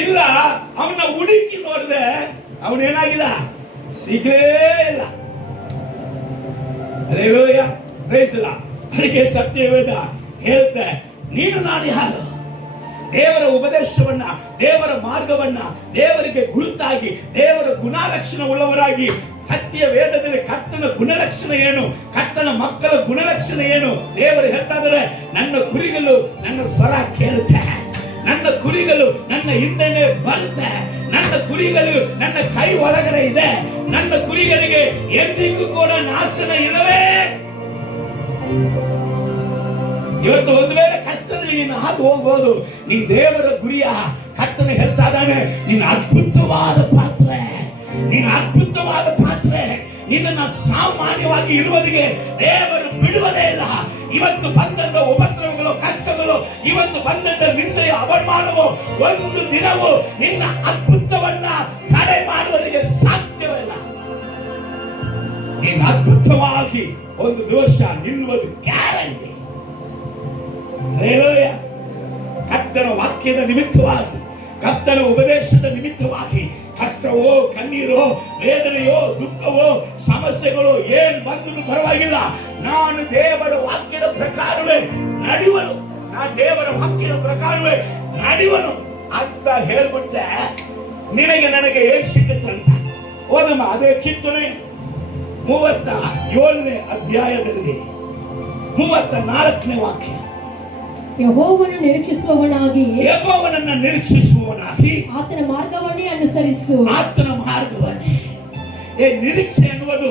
ಇಲ್ಲ, ಅವನ ಹುಡುಕಿ ನೋಡಿದೆ, ಅವನೇನಾಗಿಲ್ಲ, ಸಿಗಲೇ ಇಲ್ಲ. Hallelujah, praise the Lord. ಅದಕ್ಕೆ ಸತ್ಯವೇದ ಹೇಳುತ್ತೆ, ನೀನು ನಾನು ಯಾರು? ದೇವರ ಉಪದೇಶವನ್ನ, ದೇವರ ಮಾರ್ಗವನ್ನ, ದೇವರಿಗೆ ಗುರುತಾಗಿ, ದೇವರ ಗುಣಲಕ್ಷಣ ಉಳ್ಳವರಾಗಿ, ಸತ್ಯ ವೇದದಲ್ಲಿ ಕರ್ತನ ಗುಣಲಕ್ಷಣ ಏನು, ಕರ್ತನ ಮಕ್ಕಳ ಗುಣಲಕ್ಷಣ ಏನು ದೇವರು ಹೇಳ್ತಾ ಇದ್ದಾರೆ. ನನ್ನ ಕುರಿಗಳು ನನ್ನ ಸ್ವರ ಕೇಳುತ್ತೆ, ನನ್ನ ಕುರಿಗಳು ನನ್ನ ಹಿಂದೆನೆ ಬರುತ್ತೆ, ನನ್ನ ಕುರಿಗಳು ನನ್ನ ಕೈ ಒಳಗಡೆ ಇದೆ, ನನ್ನ ಕುರಿಗಳಿಗೆ ಎಂದಿಗೂ ಕೂಡ ನಾಶನ ಇಲ್ಲವೇ. ಇವತ್ತು ಒಂದು ವೇಳೆ ಕಷ್ಟದಲ್ಲಿ ನೀನು ಹಾದು ಹೋಗ್ಬೋದು, ನೀನ್ ದೇವರ ಗುರಿಯ ಕರ್ತನ ಹೇಳ್ತಾ ಇದ್ದಾನೆ, ನೀನು ಅದ್ಭುತವಾದ ಪಾತ್ರೆ, ನೀನು ಅದ್ಭುತವಾದ ಪಾತ್ರೆ. ಇದನ್ನ ಸಾಮಾನ್ಯವಾಗಿ ಇರುವುದಿಗೆ ದೇವರು ಬಿಡುವುದೇ ಇಲ್ಲ. ಇವತ್ತು ಬಂದಂತ ಉಪದ್ರವಗಳು, ಕಷ್ಟಗಳು, ಇವತ್ತು ಬಂದಂತ ನಿಂದೆಯ ಅವಮಾನವು ಒಂದು ದಿನವೂ ನಿನ್ನ ಅದ್ಭುತವನ್ನ ತಡೆ ಮಾಡುವುದಕ್ಕೆ ಸಾಧ್ಯವಿಲ್ಲ. ನೀನು ಅದ್ಭುತವಾಗಿ ಒಂದು ದಿವಸ ನಿಲ್ಲುವುದು ಗ್ಯಾರಂಟಿ. ಕರ್ತನ ವಾಕ್ಯದ ನಿಮಿತ್ತವಾಗಿ, ಕರ್ತನ ಉಪದೇಶದ ನಿಮಿತ್ತವಾಗಿ ಕಷ್ಟವೋ, ಕಣ್ಣೀರೋ, ವೇದನೆಯೋ, ದುಃಖವೋ, ಸಮಸ್ಯೆಗಳು ಏನ್ ಬಂದರೂ ಪರವಾಗಿಲ್ಲ, ನಾನು ದೇವರ ವಾಕ್ಯದ ಪ್ರಕಾರವೇ ನಡೆಯುವನು, ನಾನು ದೇವರ ವಾಕ್ಯದ ಪ್ರಕಾರವೇ ನಡೆಯುವನು ಅಂತ ಹೇಳ್ಬಿಟ್ರೆ ನಿನಗೆ ನನಗೆ ಏನ್ ಸಿಕ್ಕತ್ತಂತ ಓದಮ್ಮ. ಅದೇ ಕೀರ್ತನೆ 37ನೇ ಅಧ್ಯಾಯದಲ್ಲಿ 34ನೇ ವಾಕ್ಯ. ಯೆಹೋವನನ್ನು ನಿರೀಕ್ಷಿಸುವವನಾಗಿ, ಯೆಹೋವನನ್ನು ನಿರೀಕ್ಷಿಸುವವನಾಗಿ ಆತನ ಮಾರ್ಗವನ್ನೇ ಅನುಸರಿಸು. ಆತನ ಮಾರ್ಗವನ್ನೇ. ನಿರೀಕ್ಷೆ ಎನ್ನುವುದು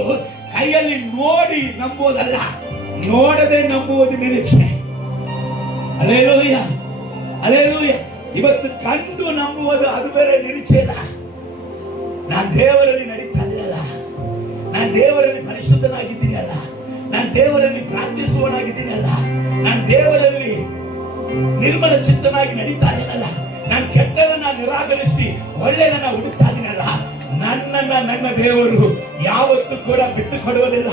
ಕೈಯಲ್ಲಿ ನೋಡಿ ನಂಬುವುದಲ್ಲ, ನೋಡದೆ ನಂಬುವುದು ನಿರೀಕ್ಷೆ. Hallelujah, hallelujah. ಇವತ್ತು ಕಂಡು ನಂಬುವುದು ಅದು ಬೇರೆ ನಿರೀಕ್ಷೆ ಇಲ್ಲ. ನಾನು ದೇವರಲ್ಲಿ ನಡೀತಾ ಇದ್ದೀನಲ್ಲ, ನಾನು ದೇವರಲ್ಲಿ ಪರಿಶುದ್ಧನಾಗಿದ್ದೀನಿ ಅಲ್ಲ, ನಾನು ದೇವರಲ್ಲಿ ಪ್ರಾರ್ಥಿಸುವನಾಗಿದ್ದೀನಿ ಅಲ್ಲ, ನಾನು ದೇವರಲ್ಲಿ ನಿರ್ಮಲ ಚಿತ್ತನಾಗಿ ನಡೀತಾ ಇದ್ದೀನಲ್ಲ, ನಾನು ಕೆಟ್ಟದನ್ನ ನಿರಾಕರಿಸಿ ಒಳ್ಳೆಯದನ್ನ ಹುಡುಕ್ತಾ ಇದ್ದೀನಲ್ಲ, ನನ್ನನ್ನ ನನ್ನ ದೇವರು ಯಾವತ್ತೂ ಕೂಡ ಬಿಟ್ಟು ಕೊಡುವುದಿಲ್ಲ.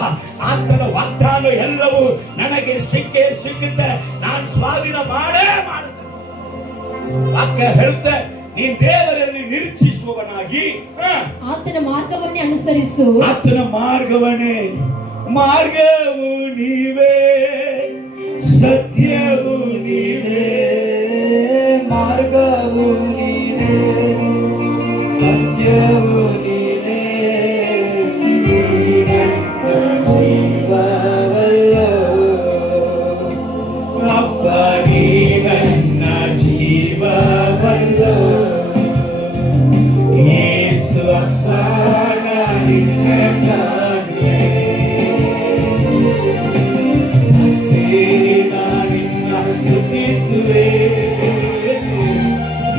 ಆತನ ವಾಗ್ದಾನ ಎಲ್ಲವೂ ನನಗೆ ಸಿಕ್ಕುತ್ತೆ, ನಾನು ಸ್ವಾಧೀನ ಮಾಡೇ ಮಾಡುತ್ತೇನೆ. ವಾಕ್ಯ ಹೇಳುತ್ತೆ, ನೀನ್ ದೇವರಲ್ಲಿ ನಿರೀಕ್ಷಿಸುವವನಾಗಿ ಆತನ ಮಾರ್ಗವನ್ನೇ ಅನುಸರಿಸು. ಆತನ ಮಾರ್ಗವನ್ನೇ. ಮಾರ್ಗವು ನೀವೇ, ಸತ್ಯವು ನೀವೇ, ಮಾರ್ಗವು ನೀನೇ, ಸತ್ಯವು ನೀನೇ, ಜೀವವಲ್ಲೋ ಅಪ್ಪ, ನೀ ನನ್ನ ಜೀವವಲ್ಲೋ ಯೇಸು ಅಪ್ಪ, ನಿನ್ನ ಕಾಣೆ ನಿನ್ನ ಸ್ತುತಿಸುವೆ.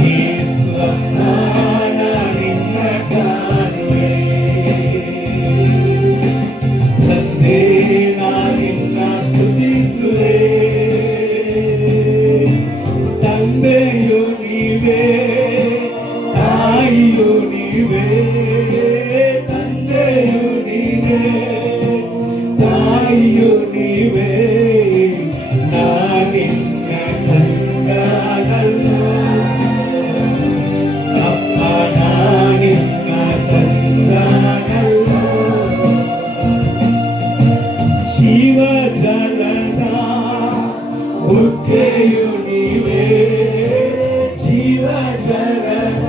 ಯೇಸು ಅಪ್ಪ, ನಿನ್ನ ಕಾಣುವೆ. ತಂದೆ ನಿನ್ನ ಸ್ತುತಿಸುವೆ. ತಂದೆಯು ನೀವೇ, ತಾಯಿಯು ನೀವೇ, ತಂದೆಯು ನೀವೇ, ತಾಯಿಯು ನೀವೇ, ನಾನಿನ್ನ ತಂದನಲ್ಲೋ ಅಪ್ಪ, ನಾನಿನ್ನ ತಂದನಲ್ಲೋ. ಜೀವ ಜಲದ ಉಕ್ಕೆಯು ನೀವೇ, ಜೀವ ಜಲದ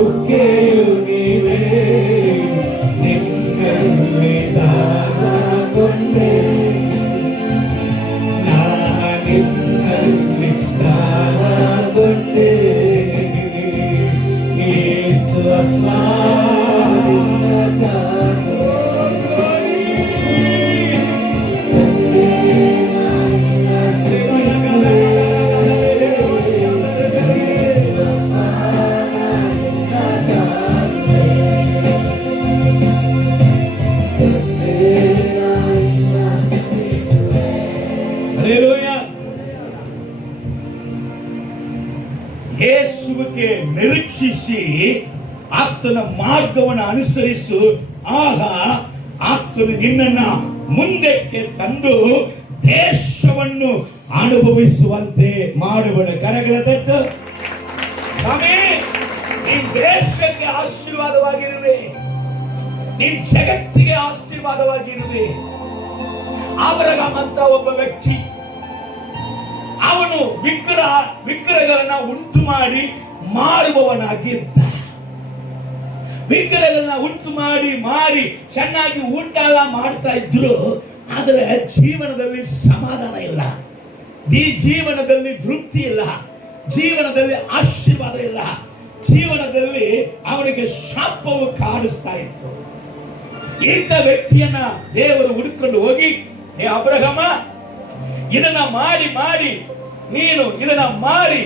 ಉಕ್ಕೆಯು ನೀವೇ, ನಿನ್ನಲ್ಲಿ ದಾನಗೊಂಡೆ, ನಾನಿನ್ನಲ್ಲಿ ದಾನಗೊಂಡೆ. ಯೇಸು ಅಪ್ಪ, ಹಲ್ಲೆಲೂಯಾ. ಯೇಸುವಿಗೆ ನಿರೀಕ್ಷಿಸಿ ಆತನ ಮಾರ್ಗವನ್ನು ಅನುಸರಿಸು, ಆಗ ಆತನು ನಿನ್ನನ್ನ ಮುಂದಕ್ಕೆ ತಂದು ದೇಶವನ್ನು ಅನುಭವಿಸುವಂತೆ ಮಾಡುವನ. ಕರಗಳ ತಟ್ಟು. ಸ್ವಾಮಿ, ನಿನ್ ದೇಶಕ್ಕೆ ಆಶೀರ್ವಾದವಾಗಿರುವೆ, ನಿನ್ ಜಗತ್ತಿಗೆ ಆಶೀರ್ವಾದವಾಗಿರುವೆ. ಆಬ್ರಹಾಮ್ ಅಂತ ಒಬ್ಬ ವ್ಯಕ್ತಿ ಅವನು ವಿಗ್ರಹಗಳನ್ನ ಉಂಟು ಮಾಡಿ ಮಾರುವವನಾಗಿದ್ದ. ವಿಗ್ರಹಗಳನ್ನ ಉಂಟು ಮಾಡಿ ಮಾರಿ ಚೆನ್ನಾಗಿ ಊಟ ಎಲ್ಲ ಮಾಡ್ತಾ ಇದ್ರು. ಆದರೆ ಜೀವನದಲ್ಲಿ ಸಮಾಧಾನ ಇಲ್ಲ, ಜೀವನದಲ್ಲಿ ತೃಪ್ತಿ ಇಲ್ಲ, ಜೀವನದಲ್ಲಿ ಆಶೀರ್ವಾದ ಇಲ್ಲ, ಜೀವನದಲ್ಲಿ ಅವನಿಗೆ ಶಾಪವು ಕಾಡಿಸ್ತಾ ಇತ್ತು. ಇಂಥ ವ್ಯಕ್ತಿಯನ್ನ ದೇವರು ಹುಡುಕೊಂಡು ಹೋಗಿ, ಹೇ ಅಬ್ರಹಾಮ, ಇದನ್ನ ಮಾಡಿ ನೀನು ಇದನ್ನ ಮಾರಿ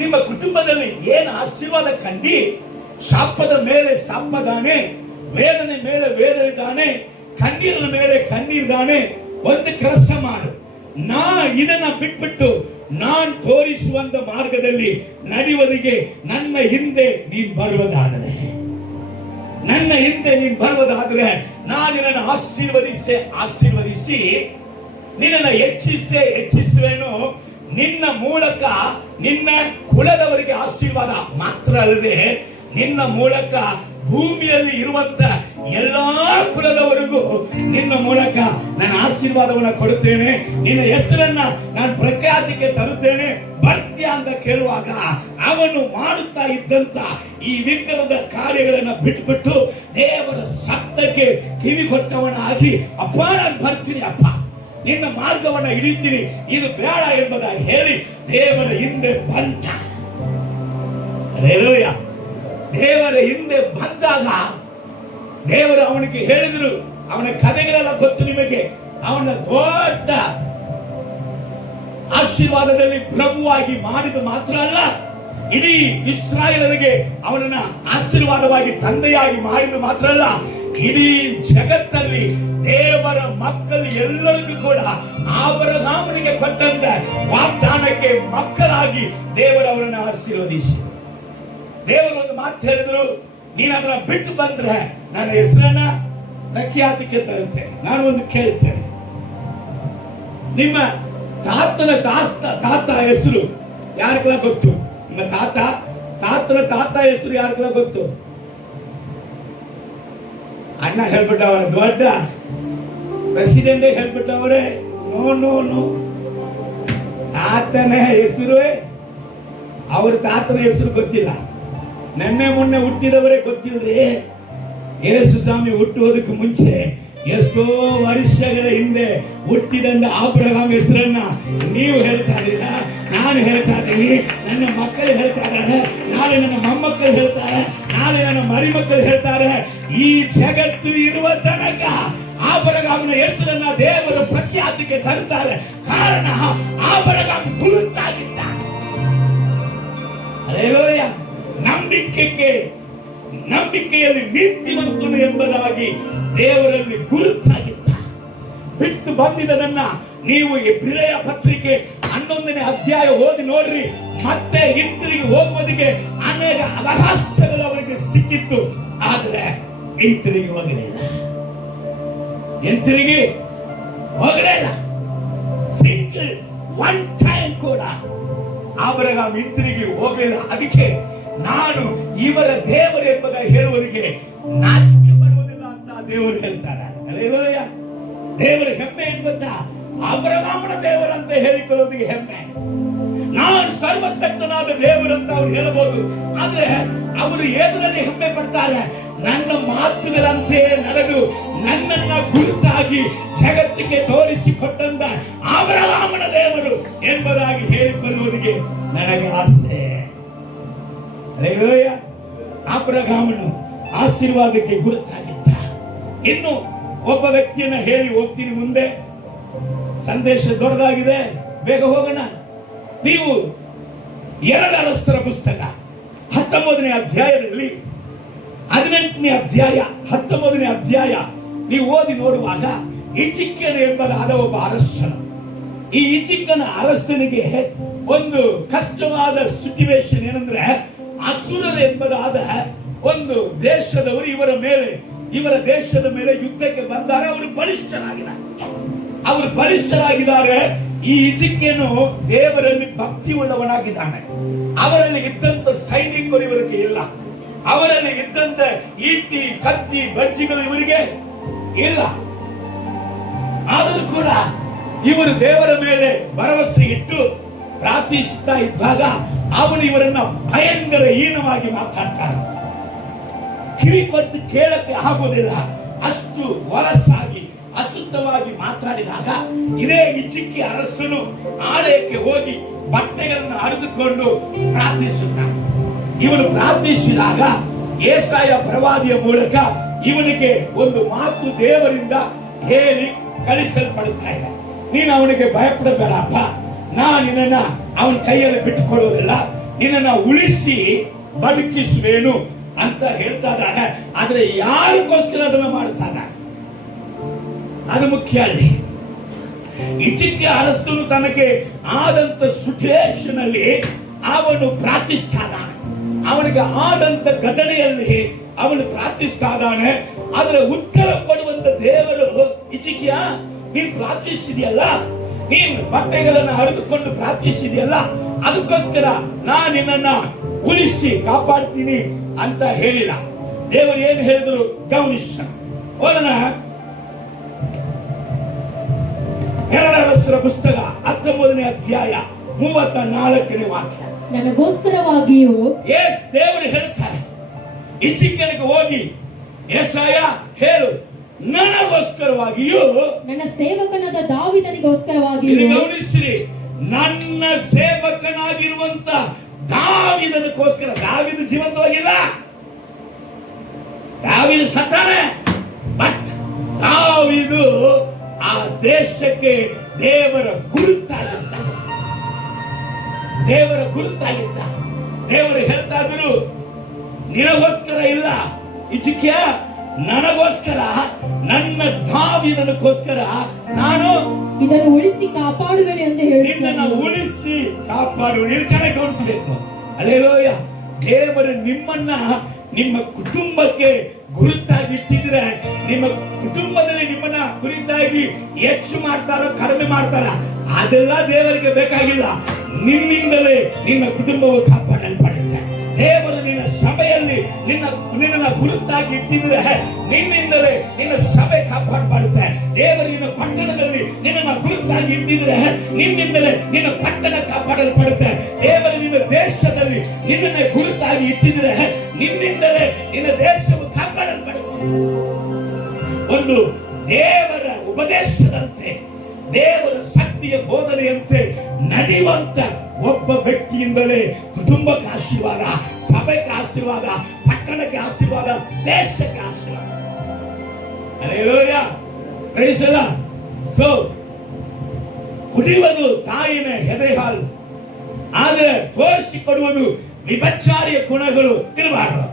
ನಿಮ್ಮ ಕುಟುಂಬದಲ್ಲಿ ಏನು ಆಶೀರ್ವಾದ ಕಂಡಿ? ಶಾಪದ ಮೇಲೆ ಶಾಪದಾನೆ, ವೇದನೆ ಮೇಲೆ ವೇದನೆ, ಕಣ್ಣೀರಿನ ಮೇಲೆ ಕಣ್ಣೀರ್ದಾನೆ. ಒಂದು ಕೆಲಸ ಮಾಡು, ನಾ ಇದನ್ನ ಬಿಟ್ಬಿಟ್ಟು ನಾನ್ ತೋರಿಸುವಂತ ಮಾರ್ಗದಲ್ಲಿ ನಡೆಯುವುದಿಗೆ ನನ್ನ ಹಿಂದೆ ನೀನ್ ಬರುವುದಾದರೆ ನಾನು ನಿನ್ನನ್ನು ಆಶೀರ್ವದಿಸಿ ನಿನ್ನನ್ನು ಹೆಚ್ಚಿಸುವೆನು. ನಿನ್ನ ಮೂಲಕ ನಿನ್ನ ಕುಲದವರಿಗೆ ಆಶೀರ್ವಾದ ಮಾತ್ರ ಅಲ್ಲದೆ ನಿನ್ನ ಮೂಲಕ ಭೂಮಿಯಲ್ಲಿ ಇರುವಂತ ಎಲ್ಲಾ ಕುಲದವರಿಗೂ ನಿನ್ನ ಮೂಲಕ ನಾನು ಆಶೀರ್ವಾದವನ್ನು ಕೊಡುತ್ತೇನೆ. ನಿನ್ನ ಹೆಸರನ್ನ ನಾನು ಪ್ರಖ್ಯಾತಿಗೆ ತರುತ್ತೇನೆ, ಬರ್ತೀಯ ಅಂತ ಕೇಳುವಾಗ ಅವನು ಮಾಡುತ್ತಾ ಇದ್ದಂತ ಈ ವಿಗ್ರಹದ ಕಾರ್ಯಗಳನ್ನು ಬಿಟ್ಬಿಟ್ಟು ದೇವರ ಶಬ್ದಕ್ಕೆ ಕಿವಿ ಕೊಟ್ಟವನಾಗಿ, ಅಪ್ಪ ನಾನು ಬರ್ತೀನಿ, ಅಪ್ಪ ನಿನ್ನ ಮಾರ್ಗವನ್ನು ಹಿಡಿತೀನಿ, ಇದು ಬೇಡ ಎಂಬುದಾಗಿ ಹೇಳಿ ದೇವರ ಹಿಂದೆ ಬಂದ. ಹಲ್ಲೆಲೂಯಾ. ದೇವರ ಹಿಂದೆ ಬಂದಾಗ ದೇವರು ಅವನಿಗೆ ಹೇಳಿದ್ರು, ಅವನ ಕಥೆಗಳೆಲ್ಲ ಗೊತ್ತು ನಿಮಗೆ. ಅವನ ದೊಡ್ಡ ಆಶೀರ್ವಾದದಲ್ಲಿ ಪ್ರಭುವಾಗಿ ಮಾಡಿದ ಮಾತ್ರ ಅಲ್ಲ, ಇಡೀ ಇಸ್ರಾಯೇಲರಿಗೆ ಅವನನ್ನ ಆಶೀರ್ವಾದವಾಗಿ ತಂದೆಯಾಗಿ ಮಾಡಿದ ಮಾತ್ರ ಅಲ್ಲ, ಇಡೀ ಜಗತ್ತಲ್ಲಿ ದೇವರ ಮಕ್ಕಳು ಎಲ್ಲರಿಗೂ ಕೂಡ ಅಬ್ರಹಾಮನಿಗೆ ಕೊಟ್ಟಂತ ವಾಗ್ದಾನಕ್ಕೆ ಮಕ್ಕಳಾಗಿ ದೇವರು ಅವರನ್ನು ಆಶೀರ್ವದಿಸಿ. ದೇವರು ಒಂದು ಮಾತು ಹೇಳಿದ್ರು, ನೀನು ಅದನ್ನ ಬಿಟ್ಟು ಬಂದ್ರೆ ನನ್ನ ಹೆಸರನ್ನ ಪ್ರಖ್ಯಾತಿಗೆ ತರುತ್ತೆ. ನಾನು ಒಂದು ಕೇಳ್ತೇನೆ, ನಿಮ್ಮ ತಾತ ಹೆಸರು ಯಾರಿಗೆಲ್ಲ ಗೊತ್ತು? ನಿಮ್ಮ ತಾತ ಹೆಸರು ಯಾರಿಗೆಲ್ಲ ಗೊತ್ತು? ಅಣ್ಣ ಹೇಳ್ಬಿಟ್ಟವರ, ದೊಡ್ಡ ಪ್ರೆಸಿಡೆಂಟ್ ಹೇಳ್ಬಿಟ್ಟವ್ರೆ, ನೋ ತಾತನ ಹೆಸರು, ಅವ್ರ ತಾತನ ಹೆಸರು ಗೊತ್ತಿಲ್ಲ. ನೆನ್ನೆ ಮೊನ್ನೆ ಹುಟ್ಟಿದವರೇ ಗೊತ್ತಿಲ್ರಿ. ಯೇಸು ಸ್ವಾಮಿ ಹುಟ್ಟುವುದಕ್ಕೆ ಮುಂಚೆ ಎಷ್ಟೋ ವರ್ಷಗಳ ಹಿಂದೆ ಹುಟ್ಟಿದಂತ ಅಬ್ರಹಾಂ ಹೆಸರನ್ನ ನೀವು ಹೇಳ್ತಾ ಇದ್ದೀರಾ, ನಾನು ಹೇಳ್ತಾ ಇದ್ದೀನಿ, ನನ್ನ ಮಕ್ಕಳು ಹೇಳ್ತಾ ಇದ್ದಾರೆ, ನಾಳೆ ನನ್ನ ಮೊಮ್ಮಕ್ಕಳು ಹೇಳ್ತಾರೆ, ನಾಳೆ ನನ್ನ ಮರಿಮಕ್ಕಳು ಹೇಳ್ತಾರೆ. ಈ ಜಗತ್ತು ಇರುವ ತನಕ ಅಬ್ರಹಾಮನ ಹೆಸರನ್ನ ದೇವರ ಪ್ರಖ್ಯಾತಿಗೆ ತರುತ್ತಾರೆ. ಕಾರಣ ಅಬ್ರಹಾಂ ಗುರುತಾಗಿದ್ದ. ಹಲ್ಲೆಲೂಯಾ. ನಂಬಿಕೆಯಲ್ಲಿ ನೀತಿವಂತನು ಎಂಬುದಾಗಿ ದೇವರಲ್ಲಿ ಗುರುತಾಗಿದ್ದ. ಬಿಟ್ಟು ಬಂದಿದ್ದನ್ನ ನೀವು ಇಬ್ರಿಯ ಪತ್ರಿಕೆ 11ನೇ ಅಧ್ಯಾಯ ಓದಿ ನೋಡ್ರಿ. ಮತ್ತೆ ಹಿಂತಿರುಗಿ ಹೋಗುವುದಕ್ಕೆ ಅನೇಕ ಅವಕಾಶಗಳು ಅವರಿಗೆ ಸಿಕ್ಕಿತ್ತು, ಆದರೆ ಹಿಂತಿರುಗಿ ಹೋಗಲಿಲ್ಲ. ಸಿಂಗಲ್ ಒನ್ ಟೈಮ್ ಕೂಡ ಅಬ್ರಹಾಂ ಹಿಂತಿರುಗಿ ಹೋಗಲಿಲ್ಲ. ಅದಕ್ಕೆ ನಾನು ಇವರ ದೇವರು ಎಂಬುದಾಗಿ ಹೇಳುವವರಿಗೆ ನಾಚಿಕೆ ಪಡುವುದಿಲ್ಲ ಅಂತ ದೇವರು ಹೇಳ್ತಾರೆ. ಹಲ್ಲೆಲೂಯಾ. ದೇವರ ಹೆಮ್ಮೆ ಎಂಬುತ್ತ ಅಬ್ರಹಾಮನ ದೇವರಂತ ಹೇಳಿಕೊಳ್ಳೋದಿಗೆ ಹೆಮ್ಮೆ. ನಾನು ಸರ್ವಶಕ್ತನಾದ ದೇವರಂತ ಅವ್ರು ಹೇಳಬಹುದು, ಆದ್ರೆ ಅವರು ಏದರಲ್ಲಿ ಹೆಮ್ಮೆ ಪಡ್ತಾರೆ? ನನ್ನ ಮಾತುಗಳಂತೆ ನಡೆದು ನನ್ನನ್ನ ಗುರುತಾಗಿ ಜಗತ್ತಿಗೆ ತೋರಿಸಿಕೊಟ್ಟಂತ ಅಬ್ರಹಾಮನ ದೇವರು ಎಂಬುದಾಗಿ ಹೇಳಿಕೊಳ್ಳುವುದಕ್ಕೆ ನನಗೆ ಆಸೆ. ಹಲ್ಲೆಲೂಯಾ. ಅಬ್ರಹಾಮನು ಆಶೀರ್ವಾದಕ್ಕೆ ಗುರುತಾಗಿದ್ದ. ಇನ್ನು ಒಬ್ಬ ವ್ಯಕ್ತಿಯನ್ನ ಹೇಳಿ ಹೋಗ್ತೀನಿ ಮುಂದೆ. ಸಂದೇಶ ದೊಡ್ಡದಾಗಿದೆ, ಬೇಗ ಹೋಗೋಣ. ನೀವು 2 ಅರಸರ ಪುಸ್ತಕ 19ನೇ ಅಧ್ಯಾಯದಲ್ಲಿ 18ನೇ ಅಧ್ಯಾಯ 19ನೇ ಅಧ್ಯಾಯ ನೀವು ಓದಿ ನೋಡುವಾಗ ಹಿಜ್ಕೀಯನು ಎಂಬುದಾದ ಒಬ್ಬ ಅರಸನು. ಈ ಹಿಜ್ಕೀಯನ ಅರಸನಿಗೆ ಒಂದು ಕಷ್ಟವಾದ ಸಿಚುವೇಶನ್ ಏನಂದ್ರೆ, ಅಸುರರು ಎಂಬುದಾದ ಒಂದು ದೇಶದವರು ಇವರ ದೇಶದ ಮೇಲೆ ಯುದ್ಧಕ್ಕೆ ಬಂದಾಗ ಅವರು ಬಲಿಷ್ಠರಾಗಿದ್ದಾರೆ. ಈ ಹಿಜ್ಕೀಯನು ದೇವರಲ್ಲಿ ಭಕ್ತಿ ಉಳ್ಳವನಾಗಿದ್ದಾನೆ. ಅವರಲ್ಲಿ ಇದ್ದಂತ ಸೈನಿಕರು ಇವರಿಗೆ ಇಲ್ಲ, ಅವರಲ್ಲಿ ಇದ್ದಂತ ಈಟಿ ಕತ್ತಿ ಬಜ್ಜಿಗಳು ಇವರಿಗೆ ಇಲ್ಲ. ಆದರೂ ಕೂಡ ಇವರು ದೇವರ ಮೇಲೆ ಭರವಸೆ ಇಟ್ಟು ಪ್ರಾರ್ಥಿಸುತ್ತಾ ಇದ್ದಾಗ ಅವನು ಇವರನ್ನ ಭಯಂಕರ ಹೀನವಾಗಿ ಮಾತಾಡ್ತಾನೆ. ಕಿವಿ ಕೊಟ್ಟು ಕೇಳಕ್ಕೆ ಆಗುವುದಿಲ್ಲ, ಅಷ್ಟು ವಲಸಾಗಿ ಅಶುದ್ಧವಾಗಿ ಮಾತಾಡಿದಾಗ ಇದೇ ಹಿಜ್ಕಿಯ ಅರಸನು ಆಲಯಕ್ಕೆ ಹೋಗಿ ಬಟ್ಟೆಗಳನ್ನು ಹರಿದುಕೊಂಡು ಪ್ರಾರ್ಥಿಸುತ್ತಾನೆ. ಇವನು ಪ್ರಾರ್ಥಿಸಿದಾಗ ಯೆಶಾಯ ಪ್ರವಾದಿಯ ಮೂಲಕ ಇವನಿಗೆ ಒಂದು ಮಾತು ದೇವರಿಂದ ಹೇಳಿ ಕಳಿಸಲ್ಪಡುತ್ತಾ ಇದೆ. ನೀನು ಅವನಿಗೆ ಭಯಪಡಬೇಡಪ್ಪ, ನಾನು ನಿನ್ನನ್ನ ಅವನ ಕೈಯಲ್ಲಿ ಬಿಟ್ಟುಕೊಳ್ಳುವುದಿಲ್ಲ, ನಿನ್ನನ್ನ ಉಳಿಸಿ ಬದುಕಿಸುವೇನು ಅಂತ ಹೇಳ್ತಾ ಇದ್ದಾನೆ. ಆದ್ರೆ ಯಾರಿಗೋಸ್ಕರ ಅದನ್ನು ಮಾಡ್ತಾ ಇದ್ದಾನೆ ಅದು ಮುಖ್ಯ. ಅಲ್ಲಿ ಹಿಜ್ಕಿಯ ಅರಸನು ತನಗೆ ಆದಂತ ಸಿಚುವೇಶನ್ ಅಲ್ಲಿ ಅವನು ಪ್ರಾರ್ಥಿಸ್ತಾ ಇದ್ದಾನೆ. ಅವನಿಗೆ ಆದಂತ ಘಟನೆಯಲ್ಲಿ ಅವನು ಪ್ರಾರ್ಥಿಸ್ತಾ ಇದ್ದಾನೆ. ಆದ್ರೆ ಉತ್ತರ ಕೊಡುವಂತ ದೇವರು, ಹಿಜ್ಕಿಯ ನೀನು ಪ್ರಾರ್ಥಿಸಿದೆಯಲ್ಲ, ನೀನು ಬಟ್ಟೆಗಳನ್ನು ಹರಿದುಕೊಂಡು ಪ್ರಾರ್ಥಿಸಿದೆಯಲ್ಲ, ಅದಕ್ಕೋಸ್ಕರ ನಾನು ನಿನ್ನನ್ನ ಉಳಿಸಿ ಕಾಪಾಡ್ತೀನಿ ಅಂತ ಹೇಳಿಲ್ಲ. ದೇವರು ಏನು ಹೇಳಿದ್ರು ಗಮನಿಸೋಣ. ಓದೋಣ. 2 ಅರಸರ ಪುಸ್ತಕ 19ನೇ ಅಧ್ಯಾಯ 34ನೇ ವಾಕ್ಯ. ನನಗೋಸ್ಕರವಾಗಿಯೂ ದೇವರು ಹೇಳ್ತಾರೆ ಹಿಜ್ಕಿಯನಿಗೆ ಹೋಗಿ, ಯೆಶಾಯ ಹೇಳು, ನನಗೋಸ್ಕರವಾಗಿಯೂ, ನನ್ನ ಸೇವಕನಾದ ದಾವೀದನಿಗೋಸ್ಕರವಾಗಿಯೂ. ಗಮನಿಸಿರಿ, ನನ್ನ ಸೇವಕನಾಗಿರುವಂತ ದಾವೀದನಿಗೋಸ್ಕರ. ದಾವೀದ ಜೀವಂತವಾಗಿಲ್ಲ, ದಾವೀದ ಸತ್ತಾನೆ. ಬಟ್ ದಾವೀದು ಆ ದೇಶಕ್ಕೆ ದೇವರ ಗುರುತಾಗಿದ್ದ, ದೇವರ ಗುರುತಾಗಿದ್ದ. ದೇವರು ಹೇಳ್ತಾ ಇದ್ರು, ನಿನಗೋಸ್ಕರ ಇಲ್ಲ ಹಿಜ್ಕಿಯ, ನನಗೋಸ್ಕರ, ನನ್ನ ದಾವೀದನಿಗೋಸ್ಕರ ನಾನು ಇದನ್ನು ಉಳಿಸಿ ಕಾಪಾಡುವೆನು ಎಂದು ನಿನ್ನನ್ನು ಉಳಿಸಿ ಕಾಪಾಡುವ. ನೀವು ಚೆನ್ನಾಗಿ ಗಮನಿಸಬೇಕು. ಹಲ್ಲೆಲೂಯಾ. ದೇವರು ನಿಮ್ಮನ್ನ ನಿಮ್ಮ ಕುಟುಂಬಕ್ಕೆ ಗುರುತಾಗಿ ಇಟ್ಟಿದ್ರೆ, ನಿಮ್ಮ ಕುಟುಂಬದಲ್ಲಿ ನಿಮ್ಮನ್ನ ಕುರಿತಾಗಿ ಹೆಚ್ಚು ಮಾಡ್ತಾರೋ ಕಡಿಮೆ ಮಾಡ್ತಾರ ಅದೆಲ್ಲ ದೇವರಿಗೆ ಬೇಕಾಗಿಲ್ಲ. ನಿನ್ನಿಂದಲೇ ನಿನ್ನ ಕುಟುಂಬವು ಕಾಪಾಡಲ್ಪಡುತ್ತೆ. ದೇವರು ನಿನ್ನ ಸಭೆಯಲ್ಲಿ ನಿನ್ನನ್ನ ಗುರುತಾಗಿ ಇಟ್ಟಿದ್ರೆ ನಿನ್ನಿಂದಲೇ ನಿನ್ನ ಸಭೆ ಕಾಪಾಡಲ್ಪಡುತ್ತೆ. ದೇವರು ನಿನ್ನ ಪಟ್ಟಣದಲ್ಲಿ ನಿನ್ನನ್ನ ಗುರುತಾಗಿ ಇಟ್ಟಿದ್ರೆ ನಿನ್ನಿಂದಲೇ ನಿನ್ನ ಪಟ್ಟಣ ಕಾಪಾಡಲ್ಪಡುತ್ತೆ. ದೇವರು ನಿನ್ನ ದೇಶದಲ್ಲಿ ನಿನ್ನನ್ನೇ ಗುರುತಾಗಿ ಇಟ್ಟಿದ್ರೆ ನಿನ್ನಿಂದಲೇ ನಿನ್ನ ದೇಶವು ಕಾಪಾಡಲ್ಪಡುತ್ತೆ. ಒಂದು ದೇವರ ಉಪದೇಶದಂತೆ, ದೇವರ ಶಕ್ತಿಯ ಬೋಧನೆಯಂತೆ ನಡೆಯುವಂತ ಒಬ್ಬ ವ್ಯಕ್ತಿಯಿಂದಲೇ ಕುಟುಂಬಕ್ಕೆ ಆಶೀರ್ವಾದ, ಸಭೆಗೆ ಆಶೀರ್ವಾದ, ಪಟ್ಟಣಕ್ಕೆ ಆಶೀರ್ವಾದ, ದೇಶಕ್ಕೆ ಆಶೀರ್ವಾದ. Hallelujah, praise the Lord. So ಕುಡಿಯುವುದು ತಾಯಿನ ಎದೆ ಹಾಲು, ಆದರೆ ತೋರಿಸಿಕೊಡುವುದು ವಿಭಚಾರಿಯ ಗುಣಗಳು ಇರಬಾರದು.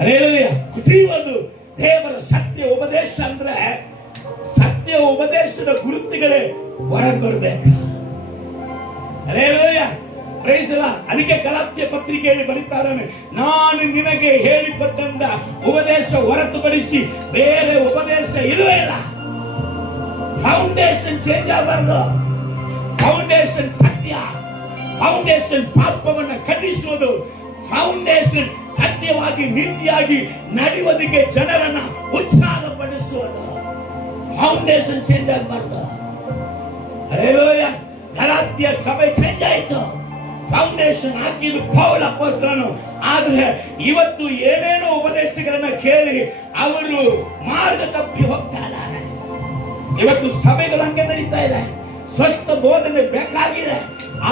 ಹಲ್ಲೆಲೂಯಾ. ಕುಡಿಯುವುದು ದೇವರ ಸತ್ಯ ಉಪದೇಶ ಅಂದ್ರೆ ಸತ್ಯ ಉಪದೇಶದ ಗುರುತುಗಳೇ ಹೊರಗೆ ಬರಬೇಕು. Hallelujah, praise the Lord. ಅದಕ್ಕೆ ಗಲಾತ್ಯ ಪತ್ರಿಕೆಯಲ್ಲಿ ಬರೀತಾರೆ, ನಾನು ನಿನಗೆ ಹೇಳಿಕೊಟ್ಟಂತ ಉಪದೇಶ ಹೊರತುಪಡಿಸಿ ಬೇರೆ ಉಪದೇಶ ಇಲ್ಲವೇ ಇಲ್ಲ. ಫೌಂಡೇಶನ್ ಚೇಂಜ್ ಆಗಬಾರದು. ಫೌಂಡೇಶನ್ ಸತ್ಯ, ಫೌಂಡೇಶನ್ ಪಾಪವನ್ನು ಖಂಡಿಸುವುದು, ಫೌಂಡೇಶನ್ ಸತ್ಯವಾಗಿ ನೀತಿಯಾಗಿ ನಡೆಯುವುದಕ್ಕೆ ಜನರನ್ನ ಉತ್ಸಾಹಪಡಿಸುವುದು. ಫೌಂಡೇಶನ್ ಚೇಂಜ್ ಆಗಬಾರದು. ಹಲ್ಲೆಲೂಯಾ. ಗಲಾತ್ಯ ಸಭೆ ಚೇಂಜ್ ಆಯಿತು, ಫೌಂಡೇಶನ್ ಹಾಕಿದ್ರು ಪೌಲ ಅಪೊಸ್ತಲನು. ಆದ್ರೆ ಇವತ್ತು ಏನೇನೋ ಉಪದೇಶಗಳನ್ನ ಕೇಳಿ ಅವರು ಮಾರ್ಗ ತಪ್ಪಿ ಹೋಗ್ತಾ ಇದ್ದಾರೆ. ಇವತ್ತು ಸಭೆಗಳು ಹಂಗೆ ನಡೀತಾ ಇದೆ. ಸ್ವಸ್ಥ ಬೋಧನೆ ಬೇಕಾಗಿದೆ,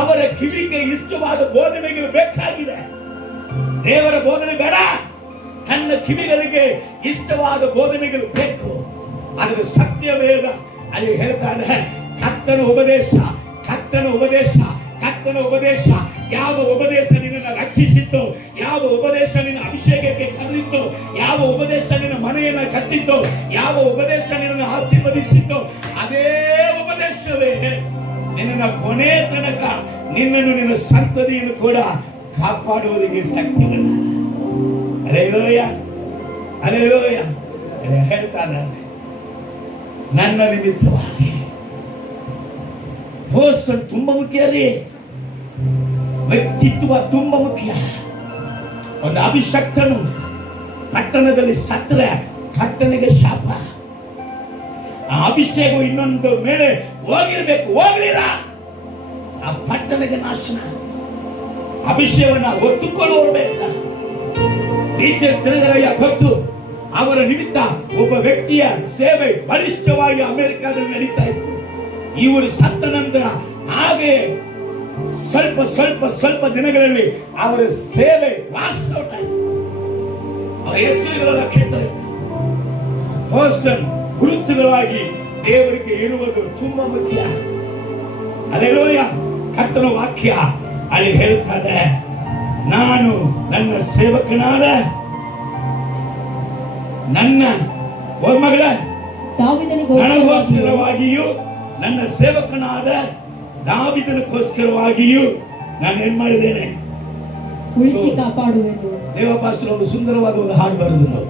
ಅವರ ಕಿವಿಗೆ ಇಷ್ಟವಾದ ಬೋಧನೆಗಳು ಬೇಕಾಗಿದೆ. ದೇವರ ಬೋಧನೆ ಬೇಡ, ತನ್ನ ಕಿವಿಗಳಿಗೆ ಇಷ್ಟವಾದ ಬೋಧನೆಗಳು ಬೇಕು. ಆದರೆ ಸತ್ಯವೇದ ಅಲ್ಲಿ ಹೇಳ್ತಾ ಇದೆ, ಕರ್ತನ ಉಪದೇಶ, ಕರ್ತನ ಉಪದೇಶ, ಕರ್ತನ ಉಪದೇಶ. ಯಾವ ಉಪದೇಶ ನಿನ್ನನ್ನು ರಕ್ಷಿಸಿತ್ತು, ಯಾವ ಉಪದೇಶ ನಿನ್ನ ಅಭಿಷೇಕಕ್ಕೆ ಕರೆದಿತ್ತು, ಯಾವ ಉಪದೇಶ ನಿನ್ನ ಮನೆಯನ್ನ ಕಟ್ಟಿತ್ತು, ಯಾವ ಉಪದೇಶ ನಿನ್ನನ್ನು ಆಶೀರ್ವದಿಸಿತ್ತು, ಅದೇ ಉಪದೇಶವೇ ನಿನ್ನ ಕೊನೆ ತನಕ ನಿನ್ನನ್ನು ನಿನ್ನ ಸಂತತಿಯನ್ನು ಕೂಡ ಕಾಪಾಡುವುದಕ್ಕೆ ಶಕ್ತಿಗಳ. Hallelujah, hallelujah. ಹೇಳ್ತಾ ಇದ್ದಾನೆ, ನನ್ನ ನಿಮಿತ್ತವಾಗಿ ಪೋಷಣೆ ತುಂಬಾ ಮುಖ್ಯ ರೀ. ವ್ಯಕ್ತಿತ್ವ ತುಂಬಾ ಮುಖ್ಯ. ಒಂದು ಅಭಿಷಕ್ತನು ಪಟ್ಟಣದಲ್ಲಿ ಸತ್ತರೆ ಪಟ್ಟಣಿಗೆ ಶಾಪ. ಆ ಅಭಿಷೇಕ ಇನ್ನೊಂದು ಮೇಲೆ ಹೋಗಿರ್ಬೇಕು, ಹೋಗ್ಲಿಲ್ಲ, ಆ ಪಟ್ಟಣಕ್ಕೆ ನಾಶನ. ಅಭಿಷೇಕವನ್ನ ಹೊತ್ತುಕೊಂಡು ಹೋಗ್ಬೇಕ. ಟೀಚರ್ಸ್ ತಿರುಗರಯ್ಯ ಗೊತ್ತು, ಅವರ ನಿಮಿತ್ತ ಒಬ್ಬ ವ್ಯಕ್ತಿಯ ಸೇವೆ ಬಲಿಷ್ಠವಾಗಿ ಅಮೆರಿಕದಲ್ಲಿ ನಡೀತಾ ಇತ್ತು. ಇವರು ಸತ್ತ ನಂತರ ಹಾಗೆ ಸ್ವಲ್ಪ ಸ್ವಲ್ಪ ಸ್ವಲ್ಪ ದಿನಗಳಲ್ಲಿ ಅವರ ಸೇವೆ ವಾಸ್ ಔಟ್ ಆಯಿತು. ಅವರ ಹೆಸರುಗಳೆಲ್ಲ ಕೆಟ್ಟೋಯ್ತು. ಪರ್ಸನ್ ಗುರುತುಗಳಾಗಿ ದೇವರಿಗೆ ಇರುವುದು ತುಂಬಾ ಮುಖ್ಯ. ಹಲ್ಲೆಲೂಯಾ. ಕರ್ತನ ವಾಕ್ಯ ಅಲ್ಲಿ ಹೇಳ್ತಾರೆ, ನಾನು ನನ್ನ ಸೇವಕನಾದ ನನ್ನ ಮಗಳ ನನಗೋಸ್ಕರವಾಗಿಯೂ ನನ್ನ ಸೇವಕನಾದ ದಾವೀದನಿಗೋಸ್ಕರವಾಗಿಯೂ ನಾನು ಏನ್ ಮಾಡಿದ್ದೇನೆ, ಉಳಿಸಿ ಕಾಪಾಡುವೆನು. ದೇವಪಾಸ್ಟರ್ ಒಂದು ಸುಂದರವಾದ ಒಂದು ಹಾಡು ಬರೆದರು.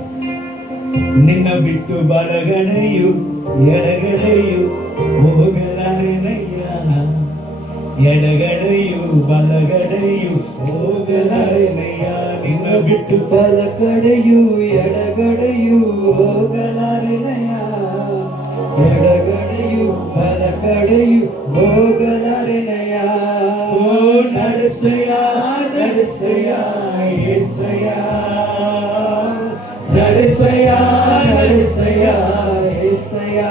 ನಿನ್ನ ಬಿಟ್ಟು ಬಲಗಡೆಯು ಎಡಗಡೆಯು ಹೋಗಲಾರೆನಯ್ಯ, ಎಡಗಡೆಯು ಬಲಗಡೆಯು ಹೋಗಲಾರೆನಯ್ಯ. ನಿನ್ನ ಬಿಟ್ಟು ಬಲಗಡೆಯು ಎಡಗಡೆಯು ಹೋಗಲಾರೆನಯ್ಯ, ಎಡಗಡೆಯು ಬಲಗಡೆಯು ಹೋಗಲಾರೆನಯ್ಯ. ಓ ನಡೆಸಯ್ಯ ನಡೆಸಯ್ಯ ಏಸಯ್ಯ, ನಡೆಸಯ್ಯ ನಡೆಸಯ್ಯ ಏಸಯ್ಯ.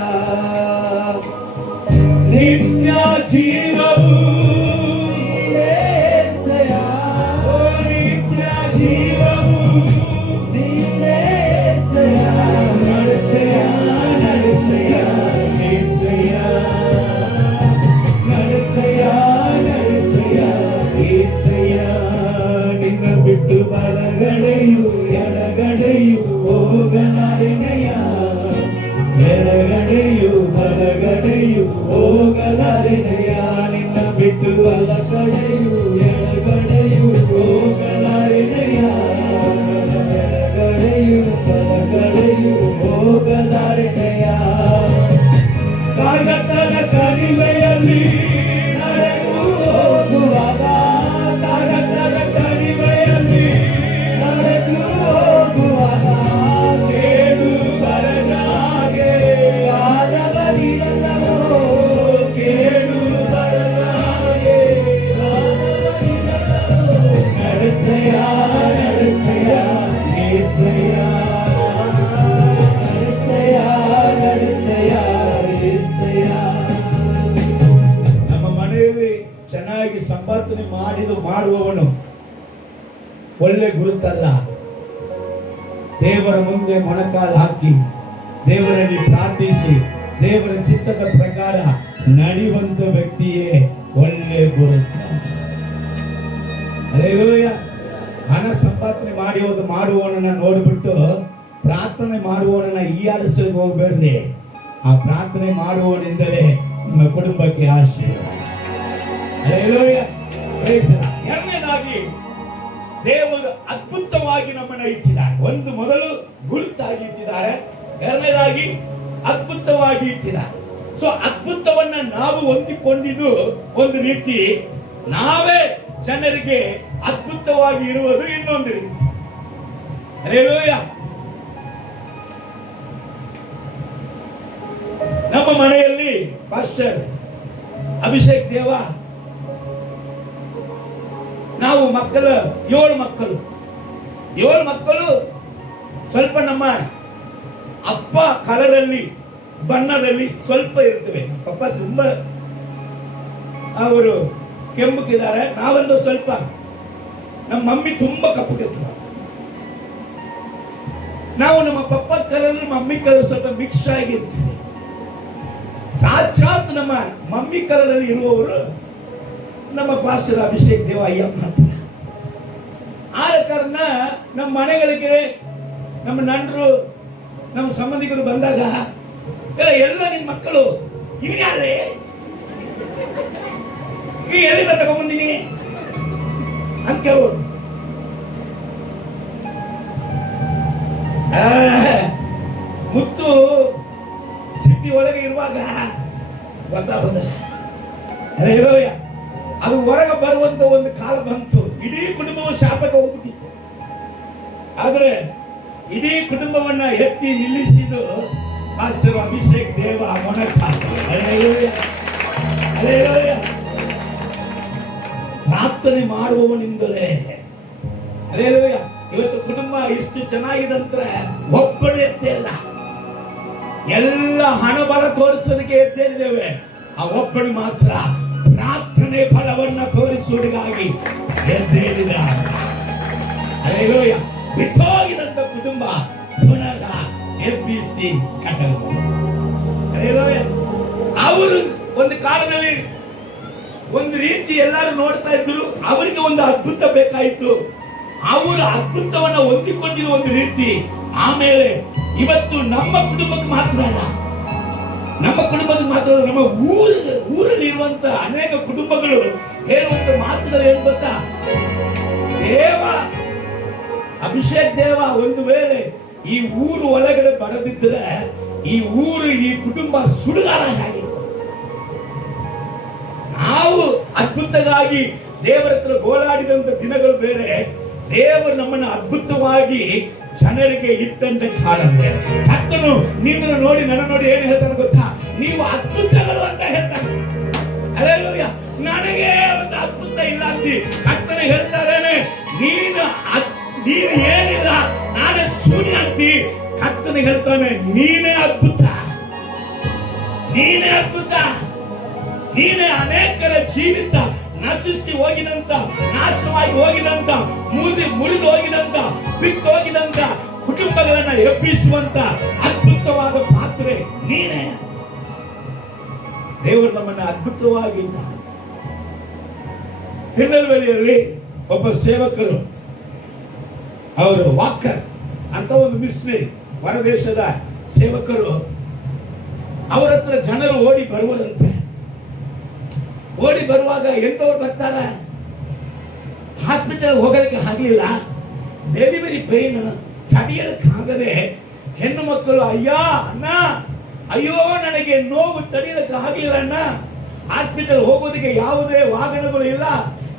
ನಿತ್ಯ ಜೀವವು ನೀನೇಸಯ್ಯ, ಓ ನಿತ್ಯ ಜೀವವು ನೀನೇಸಯ್ಯ. ನಡೆಸಯ್ಯ ನಡೆಸಯ್ಯ ಏಸಯ್ಯ, ನಡೆಸಯ್ಯ ನಡೆಸಯ್ಯ ಏಸಯ್ಯ. ನಿನ್ನ ಬಿಟ್ಟು ಬಲಗಡೆಯು ಎಡಗಡೆಯು ಹೋಗಲಾರೆನಯ್ಯ, ಎಡಗಡೆಯು ಬಲಗಡೆಯು ಹೋಗಲಾರೆನಯ್ಯ. ನಿನ್ನ ಬಿಟ್ಟು ಬಲಗಡೆಯು ಎಡಗಡೆಯು ಹೋಗಲಾರೆನಯ್ಯ, ಎಡಗಡೆಯು ಬಲಗಡೆಯು ಹೋಗಲಾರೆನಯ್ಯ. ಕಾಗತದ ಕಣಿವೆಯಲ್ಲಿ ನಡೆದು ಹೋಗುವಾಗ, ಕಾಗತದ ಕಣಿವೆಯಲ್ಲಿ ನಡೆದು ಹೋಗುವಾಗ ಕೇಡು ಬರದಾಗೆ ಕಾದವರಿಲ್ಲವೋ, ಕೇಡು ಬರದಾಗೆ ಕಾದವರಿಲ್ಲವೋ. ನಡೆಸಯ್ಯ ನಡೆಸಯ್ಯ ಏಸಯ್ಯ, ನಡೆಸಯ್ಯ ನಡೆಸಯ್ಯ ಏಸಯ್ಯ. ನಮ್ಮ ಮನೆಯಲ್ಲಿ ಚೆನ್ನಾಗಿ ಸಂಪಾದನೆ ಮಾಡುವವನು ಒಳ್ಳೆ ಗುರುತಲ್ಲ. ದೇವರ ಮುಂದೆ ಮೊಣಕಾಲು ಹಾಕಿ ದೇವರಲ್ಲಿ ಪ್ರಾರ್ಥಿಸಿ ದೇವರ ಚಿತ್ತದ ಪ್ರಕಾರ ನಡೆಯುವಂತ ವ್ಯಕ್ತಿಯೇ ಒಳ್ಳೆ ಗುರುತ. ಹಲ್ಲೆಲೂಯಾ. ಹಣ ಸಂಪಾದನೆ ಮಾಡುವವನನ್ನ ನೋಡ್ಬಿಟ್ಟು ಪ್ರಾರ್ಥನೆ ಮಾಡುವವನನ್ನ ಹೀಯಾಳಿಸಲಿಕ್ಕೆ ಹೋಗ್ಬೇಡ್ರಿ. ಆ ಪ್ರಾರ್ಥನೆ ಮಾಡುವವನಿಂದಲೇ ನಿಮ್ಮ ಕುಟುಂಬಕ್ಕೆ ಆಶೀರ್ವಾದ. ಹಲ್ಲೆಲೂಯಾ. Praise the Lord. ಎರಡನೇದಾಗಿ ದೇವರು ಅದ್ಭುತವಾಗಿ ನಮ್ಮನ್ನ ಇಟ್ಟಿದ್ದಾರೆ. ಒಂದು ಮೊದಲು ಗುರುತಾಗಿ ಇಟ್ಟಿದ್ದಾರೆ, ಎರಡನೇದಾಗಿ ಅದ್ಭುತವಾಗಿ ಇಟ್ಟಿದ್ದಾರೆ. ಸೊ ಅದ್ಭುತವನ್ನ ನಾವು ಹೊಂದಿಕೊಂಡಿದ್ದು ಒಂದು ರೀತಿ, ನಾವೇ ಜನರಿಗೆ ಅದ್ಭುತವಾಗಿ ಇರುವುದು ಇನ್ನೊಂದು ರೀತಿ. ಹಲ್ಲೆಲೂಯಾ. ನಮ್ಮ ಮನೆಯಲ್ಲಿ ಪಾಸ್ಟರ್ ಅಭಿಷೇಕ್ ದೇವ, ನಾವು ಮಕ್ಕಳು 7 ಮಕ್ಕಳು ಸ್ವಲ್ಪ ನಮ್ಮ ಅಪ್ಪ ಕಲರಲ್ಲಿ ಬಣ್ಣದಲ್ಲಿ ಸ್ವಲ್ಪ ಇರ್ತವೆ. ಪಪ್ಪ ತುಂಬಾ ಅವರು ಕೆಂಪಗಿದ್ದಾರೆ, ನಾವೊಂದು ಸ್ವಲ್ಪ, ನಮ್ಮ ಮಮ್ಮಿ ತುಂಬಾ ಕಪ್ಪಗಿರ್ತಾರೆ. ನಾವು ನಮ್ಮ ಪಪ್ಪ ಕಲರ್ ಮಮ್ಮಿ ಕಲರ್ ಸ್ವಲ್ಪ ಮಿಕ್ಸ್ ಆಗಿರ್ತೀವಿ. ಸಾಕ್ಷಾತ್ ನಮ್ಮ ಮಮ್ಮಿ ಕಲರಲ್ಲಿ ಇರುವವರು ನಮ್ಮ ಪಾಸ್ಟರ್ ಅಭಿಷೇಕ್ ದೇವ ಅಯ್ಯ ಮಾತ್ರ. ಆದ ಕಾರಣ ನಮ್ಮ ಮನೆಗಳಿಗೆ ನಮ್ಮ ನಂಟರು ನಮ್ಮ ಸಂಬಂಧಿಕರು ಬಂದಾಗ ಎಲ್ಲ ನಿನ್ ಮಕ್ಕಳು ಇವನ್ಯಾರೇ ಈ ಎಲ್ಲಿಂದ ತಗೊಂಡ್ಬಂದಿನಿ ಅಂತ ಕೇಳೋರು. ಮುತ್ತು ಸಿಪ್ಪಿ ಒಳಗೆ ಇರುವಾಗ ಗೊತ್ತಾಗೋದಿಲ್ಲ. ಹಲ್ಲೆಲೂಯಾ. ಅದು ಹೊರಗೆ ಬರುವಂತ ಒಂದು ಕಾಲ ಬಂತು, ಇಡೀ ಕುಟುಂಬವು ಶಾಪಕ್ಕೆ ಹೋಗ್ಬಿಟ್ಟಿತ್ತು. ಆದ್ರೆ ಇಡೀ ಕುಟುಂಬವನ್ನ ಎತ್ತಿ ನಿಲ್ಲಿಸಿದ್ದು ಪಾಸ್ಟರ್ ಅಭಿಷೇಕ್ ದೇವ ಮೊಣಕ. ಹಲ್ಲೆಲೂಯಾ. ಹಲ್ಲೆಲೂಯಾ. ಪ್ರಾರ್ಥನೆ ಮಾಡುವವನಿಂದಲೇ. ಹಲ್ಲೆಲೂಯಾ. ಇವತ್ತು ಕುಟುಂಬ ಇಷ್ಟು ಚೆನ್ನಾಗಿದಂದ್ರೆ ಒಬ್ಬನೇ ಎದ್ದೇಳಿದ. ಎಲ್ಲ ಹಣಬಲ ತೋರಿಸೋದಕ್ಕೆ ಎದ್ದೇಳಿದ್ದೇವೆ, ಆ ಒಬ್ಬನು ಮಾತ್ರ ಪ್ರಾರ್ಥನೆ ಫಲವನ್ನ ತೋರಿಸುವುದಕ್ಕಾಗಿ ಎದ್ದೇಳಿದ. ಹಲ್ಲೆಲೂಯಾ. ಬಿಟ್ಟೋಗಿದಂತ ಕುಟುಂಬ ಪುನಃ ಎಬ್ಬಿಸಿ ಕಟ್ಟಲು. ಹಲ್ಲೆಲೂಯಾ. ಅವರು ಒಂದು ಕಾಲದಲ್ಲಿ ಒಂದು ರೀತಿ ಎಲ್ಲರೂ ನೋಡ್ತಾ ಇದ್ರು, ಅವರಿಗೆ ಒಂದು ಅದ್ಭುತ ಬೇಕಾಯಿತು, ಅವರು ಅದ್ಭುತವನ್ನ ಹೊಂದಿಕೊಂಡಿರುವ ಒಂದು ರೀತಿ. ಆಮೇಲೆ ಇವತ್ತು ನಮ್ಮ ಕುಟುಂಬಕ್ಕೆ ಮಾತ್ರ ಅಲ್ಲ, ನಮ್ಮ ಕುಟುಂಬಕ್ಕೆ ಮಾತ್ರ ಅಲ್ಲ, ನಮ್ಮ ಊರಲ್ಲಿ ಇರುವಂತ ಅನೇಕ ಕುಟುಂಬಗಳು ಹೇಳುವಂತ ಮಾತುಗಳು ಏನು ಗೊತ್ತಾ? ದೇವ ಅಭಿಷೇಕ್ ದೇವ ಒಂದು ವೇಳೆ ಈ ಊರು ಒಳಗಡೆ ಬರದಿದ್ದರೆ ಈ ಊರು ಈ ಕುಟುಂಬ ಸುಡುಗಾಡ ಆಗಿತ್ತು. ನಾವು ಅದ್ಭುತವಾಗಿ ದೇವರ ಹತ್ರ ಗೋಳಾಡಿದಂತ ದಿನಗಳು ಬೇರೆ, ದೇವರು ನಮ್ಮನ್ನು ಅದ್ಭುತವಾಗಿ ಜನರಿಗೆ ಇಟ್ಟಂತ ಕಾಣುತ್ತೆ. ಕರ್ತನು ನಿಮ್ಮನ್ನು ನೋಡಿ ನನ್ನ ನೋಡಿ ಏನು ಹೇಳ್ತಾನೆ ಗೊತ್ತಾ? ನೀವು ಅದ್ಭುತಗಳು ಅಂತ ಹೇಳ್ತಾನೆ. ಹಲ್ಲೆಲೂಯಾ. ನನಗೆ ಒಂದು ಅದ್ಭುತ ಇಲ್ಲ ಅಂತಿ ಕರ್ತನು ಹೇಳ್ತಾ ಇದ್ದಾನೆ, ನೀನು ಏನಿಲ್ಲ, ನಾನೇ ಶೂನ್ಯ ಅಂತಿ. ಕರ್ತನು ಹೇಳ್ತಾನೆ, ನೀನೇ ಅದ್ಭುತ, ನೀನೇ ಅದ್ಭುತ, ನೀನೇ ಅನೇಕರ ಜೀವಿತ ನಶಿಸಿ ಹೋಗಿದಂತ, ನಾಶವಾಗಿ ಹೋಗಿದಂತ, ಮುರಿದು ಹೋಗಿದಂತ, ಬಿಟ್ಟು ಹೋಗಿದಂತ ಕುಟುಂಬಗಳನ್ನ ಎಬ್ಬಿಸುವಂತ ಅದ್ಭುತವಾದ ಪಾತ್ರೆ ನೀನೇ. ದೇವರು ನಮ್ಮನ್ನ ಅದ್ಭುತವಾಗಿ ತಿರುನಲ್ವೇಲಿಯಲ್ಲಿ ಒಬ್ಬ ಸೇವಕರು, ಅವರು ವಾಕರ್ ಅಂತ ಒಂದು ಮಿಷನರಿ, ಹೊರದೇಶದ ಸೇವಕರು, ಅವರ ಹತ್ರ ಜನರು ಓಡಿ ಬರುವರಂತೆ. ಓಡಿ ಬರುವಾಗ ಎಂತವ್ರು ಬರ್ತಾರ, ಹಾಸ್ಪಿಟಲ್ ಹೋಗಲಿಕ್ಕೆ ಆಗಲಿಲ್ಲ, ಡೆಲಿವರಿ ಪೇನ್ ತಡೆಯಲಿಕ್ಕಾಗದೆ ಹೆಣ್ಣು ಮಕ್ಕಳು, ಅಯ್ಯೋ ಅಣ್ಣ, ಅಯ್ಯೋ ನನಗೆ ನೋವು ತಡೆಯಲಿಕ್ಕೆ ಆಗಲಿಲ್ಲ ಅಣ್ಣ, ಹಾಸ್ಪಿಟಲ್ ಹೋಗೋದಕ್ಕೆ ಯಾವುದೇ ವಾಹನಗಳು ಇಲ್ಲ,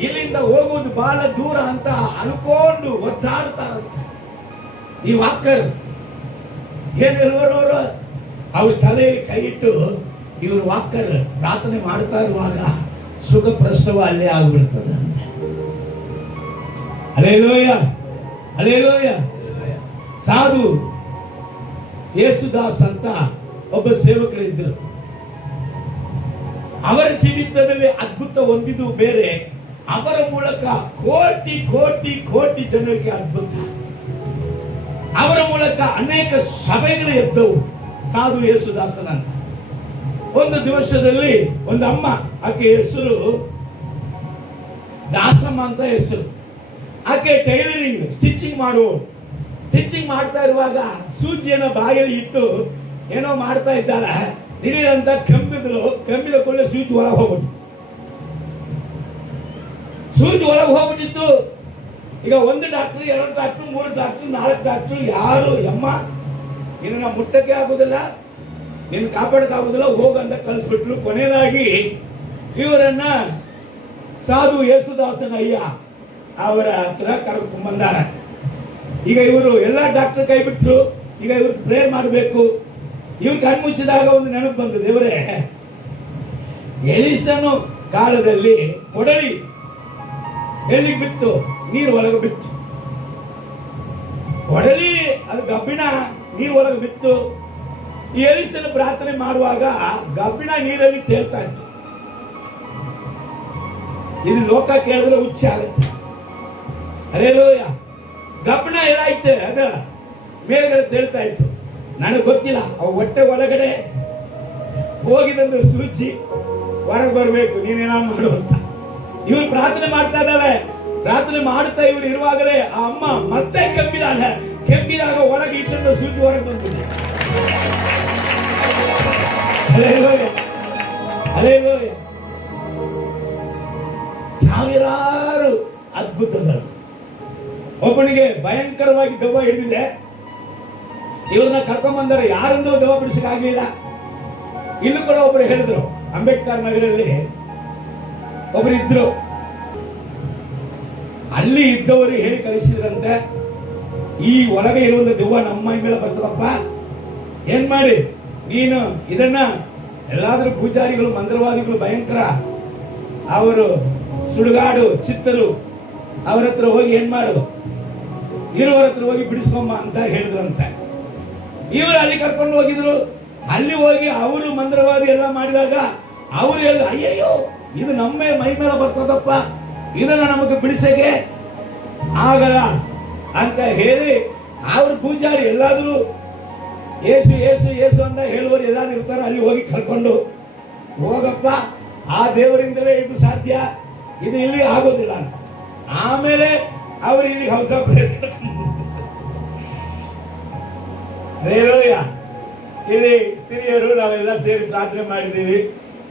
ಇಲ್ಲಿಂದ ಹೋಗುವುದು ಬಹಳ ದೂರ ಅಂತ ಅನ್ಕೊಂಡು ಒದ್ದಾಡ್ತಾರಂತೆ. ಈ ವಾಕರ್ ಏನ್ ಹೇಳುವವರು, ಅವ್ರ ತಲೆಯಲ್ಲಿ ಕೈ ಇಟ್ಟು ಇವರು ವಾಕರ್ ಪ್ರಾರ್ಥನೆ ಮಾಡ್ತಾ ಇರುವಾಗ ಸುಖ ಪ್ರಸವ ಅಲ್ಲೇ ಆಗ್ಬಿಡ್ತದೆ. Hallelujah, hallelujah. ಸಾಧು ಯೇಸುದಾಸ್ ಅಂತ ಒಬ್ಬ ಸೇವಕರಿದ್ದರು. ಅವರ ಜೀವಿತದಲ್ಲಿ ಅದ್ಭುತ ಹೊಂದಿದ್ದು ಬೇರೆ, ಅವರ ಮೂಲಕ ಕೋಟಿ ಕೋಟಿ ಕೋಟಿ ಜನರಿಗೆ ಅದ್ಭುತ. ಅವರ ಮೂಲಕ ಅನೇಕ ಸಭೆಗಳು ಎದ್ದವು. ಸಾಧು ಯೇಸುದಾಸನ ಅಂತ ಒಂದು ದಿವಸದಲ್ಲಿ ಒಂದು ಅಮ್ಮ, ಆಕೆ ಹೆಸರು ದಾಸಮ್ಮ ಅಂತ ಹೆಸರು. ಆಕೆ ಟೈಲರಿಂಗ್ ಸ್ಟಿಚಿಂಗ್ ಸ್ಟಿಚಿಂಗ್ ಮಾಡ್ತಾ ಇರುವಾಗ ಸೂಜಿಯನ್ನು ಬಾಯಲ್ಲಿ ಇಟ್ಟು ಏನೋ ಮಾಡ್ತಾ ಇದ್ದಾಳೆ. ದಿಢೀರಂತ ಕಂಬಿದ ಕೊಳ್ಳೆ ಸೂಜಿ ಒಳಗೆ ಹೋಗ್ಬಿಟ್ಟಿತ್ತು. ಈಗ ಒಂದು ಡಾಕ್ಟರ್, 2 ಡಾಕ್ಟರ್, 3 ಡಾಕ್ಟರ್, 4 ಡಾಕ್ಟರ್, ಯಾರು ಅಮ್ಮ ನಿನ್ನ ಮುಟ್ಟಕ್ಕೆ ಆಗುದಿಲ್ಲ, ನಿನ್ನ ಕಾಪಾಡಕ್ಕಾಗುದಿಲ್ಲ, ಹೋಗಂತ ಕಳಿಸ್ಬಿಟ್ರು. ಕೊನೆಯದಾಗಿ ಇವರನ್ನ ಸಾಧು ಯೇಸುದಾಸನ ಅಯ್ಯ ಅವರ ಹತ್ರ ಕರ್ಕೊಂಡು ಬಂದಾರ. ಈಗ ಇವರು ಎಲ್ಲ ಡಾಕ್ಟರ್ ಕೈ ಬಿಟ್ಟರು. ಈಗ ಇವ್ರಿಗೆ ಪ್ರೇಯರ್ ಮಾಡಬೇಕು. ಇವ್ರು ಕಣ್ಮುಚ್ಚಿದಾಗ ಒಂದು ನೆನಪು ಬಂತು, ದೇವರೇ, ಎಲಿಸನು ಕಾಲದಲ್ಲಿ ಕೊಡಲಿ ಎಲ್ಲಿಗೆ ಬಿತ್ತು, ನೀರು ಒಳಗೆ ಬಿತ್ತು. ಕೊಡಲಿ ಅದು ಗಬ್ಬಿಣ ನೀರು ಒಳಗೆ ಬಿತ್ತು. ಈ ಎಲಿಸನು ಪ್ರಾರ್ಥನೆ ಮಾಡುವಾಗ ಗಬ್ಬಿಣ ನೀರಲ್ಲಿ ತೇಲ್ತಾ ಇತ್ತು. ಇದು ಲೋಕ ಕೇಳಿದ್ರೆ ಹುಚ್ಚ ಆಗುತ್ತೆ. ಹಲ್ಲೆಲೂಯಾ. ಗಬ್ಬಿಣ ಏನಾಯ್ತು, ಅದ ಮೇಲ್ಗಡೆ ತೇಳ್ತಾ ಇತ್ತು. ನನಗೆ ಗೊತ್ತಿಲ್ಲ, ಅವ ಹೊಟ್ಟೆ ಒಳಗಡೆ ಹೋಗಿದಂದ್ರೆ ಸೂಚಿ ಹೊರಗೆ ಬರಬೇಕು, ನೀನೇನ ಮಾಡು ಅಂತ. ಇವ್ರು ಪ್ರಾರ್ಥನೆ ಮಾಡ್ತಾ ಇದ್ದಾಳೆ. ಪ್ರಾರ್ಥನೆ ಮಾಡ್ತಾ ಇವ್ರು ಇರುವಾಗಲೇ ಆ ಅಮ್ಮ ಮತ್ತೆ ಕೆಮ್ಮಿದಾಗ ಒಳಗೆ ಇದ್ದಂತ ಸೂಚಿ ಹೊರಗೆ ಬಂದಿದೆ. ಸಾವಿರಾರು ಅದ್ಭುತಗಳು. ಒಬ್ಬನಿಗೆ ಭಯಂಕರವಾಗಿ ದೆವ್ವ ಹಿಡಿದಿದೆ. ಇವ್ರನ್ನ ಕರ್ಕೊಂಡ್ ಬಂದರೆ ಯಾರಿಂದಲೂ ದೆವ್ವ ಬಿಡಿಸಕ್ಕಾಗಲಿಲ್ಲ. ಇಲ್ಲೂ ಕೂಡ ಒಬ್ರು ಹೇಳಿದ್ರು, ಅಂಬೇಡ್ಕರ್ ನಗರಲ್ಲಿ ಒಬ್ರು ಇದ್ರು, ಅಲ್ಲಿ ಇದ್ದವರು ಹೇಳಿ ಕಳಿಸಿದ್ರಂತೆ, ಈ ಒಳಗೆ ಇರುವಂತ ದೆವ್ವ ನಮ್ಮ ಮೈ ಮೇಲೆ ಬರ್ತದಪ್ಪ, ಏನ್ ಮಾಡಿ ನೀನು ಇದನ್ನ ಎಲ್ಲಾದ್ರೂ ಪೂಜಾರಿಗಳು ಮಂತ್ರವಾದಿಗಳು ಭಯಂಕರ ಅವರು ಸುಡುಗಾಡು ಚಿತ್ತರು ಅವ್ರ ಹತ್ರ ಹೋಗಿ ಏನ್ ಮಾಡು, ಇರುವರ ಹತ್ರ ಹೋಗಿ ಬಿಡಿಸ್ಕೊಂಬ ಅಂತ ಹೇಳಿದ್ರಂತೆ. ಇವರು ಅಲ್ಲಿ ಕರ್ಕೊಂಡು ಹೋಗಿದ್ರು. ಅಲ್ಲಿ ಹೋಗಿ ಅವರು ಮಂತ್ರವಾದಿ ಎಲ್ಲ ಮಾಡಿದಾಗ ಅವ್ರು ಹೇಳಿದ, ಅಯ್ಯಯ್ಯೋ ಇದು ನಮ್ಮ ಮೈ ಮೇಲೆ ಬರ್ತದಪ್ಪ, ಇದನ್ನ ನಮಗೆ ಬಿಡಿಸಕ್ಕೆ ಆಗಲ್ಲ ಅಂತ ಹೇಳಿ ಅವ್ರ ಪೂಜಾರಿ ಎಲ್ಲಾದ್ರೂ ಏಸು ಏಸು ಏಸು ಅಂತ ಹೇಳುವವರು ಎಲ್ಲಾದ್ರೂ ಇರ್ತಾರೆ, ಅಲ್ಲಿ ಹೋಗಿ ಕರ್ಕೊಂಡು ಹೋಗಪ್ಪ, ಆ ದೇವರಿಂದಲೇ ಇದು ಸಾಧ್ಯ, ಇದು ಇಲ್ಲಿ ಆಗೋದಿಲ್ಲ ಅಂತ. ಆಮೇಲೆ ಅವರು ಇಲ್ಲಿ ಹೌಸ ಇಲ್ಲಿ ಸ್ತ್ರೀಯರು ನಾವೆಲ್ಲ ಸೇರಿ ಪ್ರಾರ್ಥನೆ ಮಾಡಿದ್ದೀವಿ.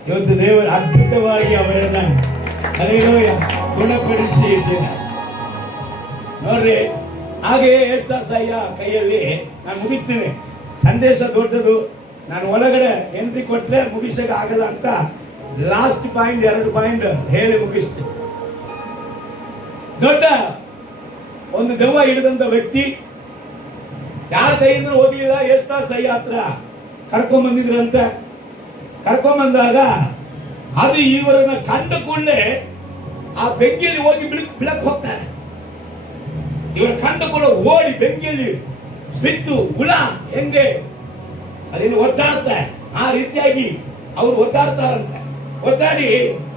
ಇವತ್ತು ದೇವರು ಅದ್ಭುತವಾಗಿ ಅವರನ್ನ ಗುಣಪಡಿಸಿ ಇದ್ದೇನೆ ನೋಡ್ರಿ. ಹಾಗೆಯೇ ಏಸಾಸಯ್ಯ ಕೈಯಲ್ಲಿ ನಾನು ಮುಗಿಸ್ತೀನಿ. ಸಂದೇಶ ದೊಡ್ಡದು, ನಾನು ಒಳಗಡೆ ಎಂಟ್ರಿ ಕೊಟ್ರೆ ಮುಗಿಸಕ ಆಗಲ್ಲ ಅಂತ ಲಾಸ್ಟ್ ಪಾಯಿಂಟ್ 2 ಪಾಯಿಂಟ್ ಹೇಳಿ ಮುಗಿಸ್ತೀನಿ. ದೊಡ್ಡ ಒಂದು ದೆವ್ವ ಹಿಡಿದಂತ ವ್ಯಕ್ತಿ ಯಾರ ಕೈಯಿಂದ ಹೋಗ್ಲಿಲ್ಲ, ಏಸಾಸಯ್ಯ ಹತ್ರ ಕರ್ಕೊಂಡ್ ಬಂದಿದ್ರಂತ. ಕರ್ಕೊಂಡ್ ಅದು ಇವರನ್ನ ಕಂಡ ಕೂಡಲೇ ಆ ಬೆಂಕಿಯಲ್ಲಿ ಹೋಗಿ ಬಿಳಕ್ ಹೋಗ್ತಾರೆ. ಇವರ ಕಂಡ ಕೂಡ ಓಡಿ ಬೆಂಕಿಯಲ್ಲಿ ಬಿದ್ದು ಹುಳ ಹೆಂಗೆ ಅದೇನು ಒದ್ದಾಡ್ತಾರೆ ಆ ರೀತಿಯಾಗಿ ಅವರು ಒದ್ದಾಡ್ತಾರಂತೆ. ಒದ್ದಾಡಿ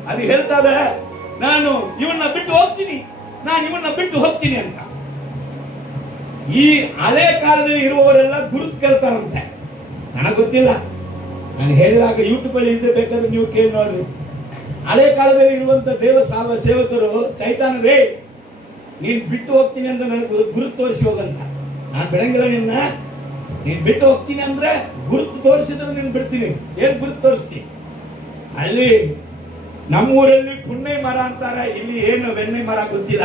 ಅದು ಹೇಳ್ತಾರೆ, ನಾನು ಇವನ್ನ ಬಿಟ್ಟು ಹೋಗ್ತೀನಿ, ನಾನು ಇವನ್ನ ಬಿಟ್ಟು ಹೋಗ್ತೀನಿ ಅಂತ. ಈ ಹಳೆ ಕಾಲದಲ್ಲಿ ಇರುವವರೆಲ್ಲ ಗುರುತು ಕೇಳ್ತಾರಂತೆ. ನನಗೆ ಗೊತ್ತಿಲ್ಲ, ನಾನು ಹೇಳಿದಾಗ ಯೂಟ್ಯೂಬ್ ಅಲ್ಲಿ ಇದ್ದೇ ಬೇಕಾದ್ರೆ ನೀವು ಕೇಳಿ ನೋಡ್ರಿ. ಹಳೆ ಕಾಲದಲ್ಲಿ ಇರುವಂತ ದೇವ ಸೇವಕರು ಸೈತಾನರೇ ನೀನ್ ಬಿಟ್ಟು ಹೋಗ್ತೀನಿ ಅಂತ ನನಗೆ ಗುರುತು ತೋರಿಸಿ ಹೋಗಂತ. ನಾನು ಬಿಡಂಗಿಲ್ಲ ನಿನ್ನ, ನೀನ್ ಬಿಟ್ಟು ಹೋಗ್ತೀನಿ ಅಂದ್ರೆ ಗುರುತು ತೋರಿಸಿದ್ರೆ ನೀನ್ ಬಿಡ್ತೀನಿ. ಏನ್ ಗುರುತು ತೋರಿಸ್ತಿ? ಅಲ್ಲಿ ನಮ್ಮೂರಲ್ಲಿ ಪುಣ್ಣೆ ಮರ ಅಂತಾರೆ, ಇಲ್ಲಿ ಏನು ಬೆಣ್ಣೆ ಮರ ಗೊತ್ತಿಲ್ಲ.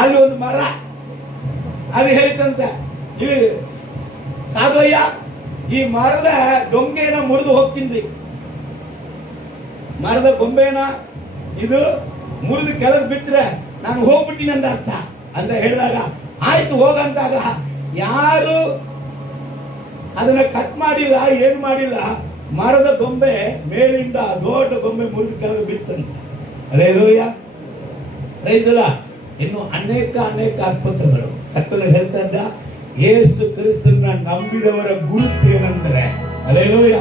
ಅಲ್ಲಿ ಒಂದು ಮರ ಅದು ಹೇಳಿತಂತ, ಇಲ್ಲಿ ಸಾಧೋಯ್ಯ ಈ ಮರದ ಡೊಂಗೆನ ಮುರಿದು ಹೋಗ್ತೀನಿ, ಮರದ ಗೊಂಬೆನ ಇದು ಮುರಿದು ಕೆಳಗೆ ಬಿಟ್ರೆ ನಾನು ಹೋಗ್ಬಿಟ್ಟಿನಿ ಅಂತ ಅರ್ಥ ಅಂತ ಹೇಳಿದಾಗ, ಆಯ್ತು ಹೋಗಂತಾಗ ಯಾರು ಅದನ್ನ ಕಟ್ ಮಾಡಿಲ್ಲ, ಏನ್ ಮಾಡಿಲ್ಲ, ಮರದ ಗೊಂಬೆ ಮೇಲಿಂದ ದೊಡ್ಡ ಗೊಂಬೆ ಮುರಿದು ಕೆಳಗೆ ಬಿತ್ತಂತ. Alleluia, price the lord. ಇನ್ನು ಅನೇಕ ಅದ್ಭುತಗಳು ಕರ್ತನು ಹೇಳ್ತಾ ಇದ್ದ. ಯೇಸು ಕ್ರಿಸ್ತನ ನಂಬಿದವರ ಗುರುತು ಏನಂದ್ರೆ, ಅಲ್ಲೇಲೂಯಾ,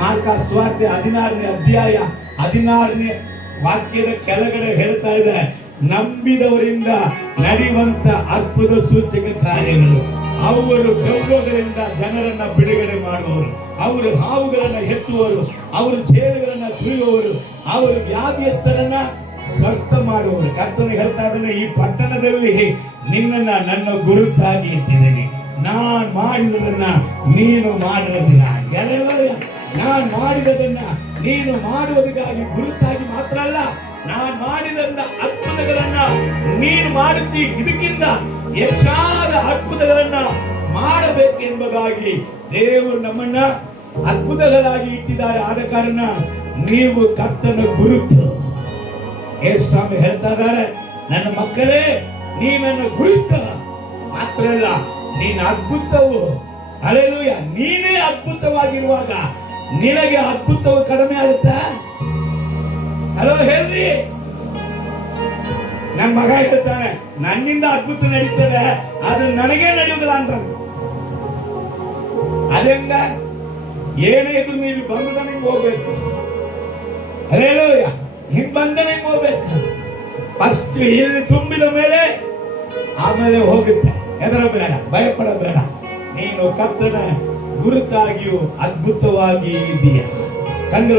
ಮಾರ್ಕ ಸುವಾರ್ತೆ 16ನೇ ಅಧ್ಯಾಯ 16ನೇ ವಾಕ್ಯದ ಕೆಳಗಡೆ ಹೇಳ್ತಾ ಇದೆ, ನಂಬಿದವರಿಂದ ನಡೆಯುವಂತ ಅದ್ಭುತ ಸೂಚಕ ಕಾರ್ಯಗಳು. ಅವರು ದೆವ್ವಗಳಿಂದ ಜನರನ್ನ ಬಿಡುಗಡೆ ಮಾಡುವವರು, ಅವರು ಹಾವುಗಳನ್ನ ಎತ್ತುವವರು, ಅವರು ಜೇನುಗಳನ್ನ ತುಳಿಯುವವರು, ಅವರು ವ್ಯಾಧಿಯಸ್ಥರನ್ನ ಸ್ವಸ್ಥ ಮಾಡುವವರು. ಕರ್ತನು ಹೇಳ್ತಾ ಇದ್ದಾನೆ, ಈ ಪಟ್ಟಣದಲ್ಲಿ ನಿನ್ನನ್ನ ನನ್ನ ಗುರುತಾಗಿ ಇಟ್ಟಿದ್ದೇನೆ. ನಾನ್ ಮಾಡಿದದನ್ನ ನೀನು ಮಾಡುವುದಿಲ್ಲ. ನಾನ್ ಮಾಡಿದದನ್ನ ನೀನು ಮಾಡುವುದಕ್ಕಾಗಿ ಗುರುತಾಗಿ ಮಾತ್ರ ಅಲ್ಲ, ನಾನ್ ಮಾಡಿದಂತ ಅದ್ಭುತಗಳನ್ನ ನೀನು ಮಾಡುತ್ತಿ, ಇದಕ್ಕಿಂತ ಹೆಚ್ಚಾದ ಅದ್ಭುತಗಳನ್ನ ಮಾಡಬೇಕೆಂಬುದಾಗಿ ದೇವರು ನಮ್ಮನ್ನ ಅದ್ಭುತಗಳಾಗಿ ಇಟ್ಟಿದ್ದಾರೆ. ಆದ ಕಾರಣ ನೀವು ಕರ್ತನ ಗುರುತು. ಯೇಸು ಸ್ವಾಮಿ ಹೇಳ್ತಾ ಇದ್ದಾರೆ, ನನ್ನ ಮಕ್ಕಳೇ ನೀನನ್ನ ಗುರುತ ಮಾತ್ರ ಅಲ್ಲ, ನೀನು ಅದ್ಭುತವು. ಹಲ್ಲೆಲೂಯಾ, ನೀನೇ ಅದ್ಭುತವಾಗಿರುವಾಗ ನಿನಗೆ ಅದ್ಭುತವು ಕಡಿಮೆ ಆಗುತ್ತಾ? ಹಲೋ ಹೇಳ್ರಿ. ನನ್ನ ಮಗ ಹೇಳ್ತಾನೆ, ನನ್ನಿಂದ ಅದ್ಭುತ ನಡೀತದೆ ಆದ್ರೆ ನನಗೇ ನಡೆಯುವುದಿಲ್ಲ ಅಂತ. ಅದೆಂಗ ಏನೇ ಇದ್ರು ನೀವು ಬಂದ ನಿಮ್ಗೆ ಹೋಗ್ಬೇಕು. ಹಲ್ಲೆಲೂಯಾ, ಹಿಂಗ್ ಬಂದ ನಿಮ್ಗೆ ಹೋಗ್ಬೇಕು. ಫಸ್ಟ್ ಇಲ್ಲಿ ತುಂಬಿದ ಮೇಲೆ ಆಮೇಲೆ ಹೋಗುತ್ತೆ. ಹೆದರಬೇಡ, ಭಯಪಡಬೇಡ. ನೀನು ಕರ್ತನ ಗುರುತಾಗಿಯೂ ಅದ್ಭುತವಾಗಿ ಇದೆಯಾ. ಕಣ್ಣು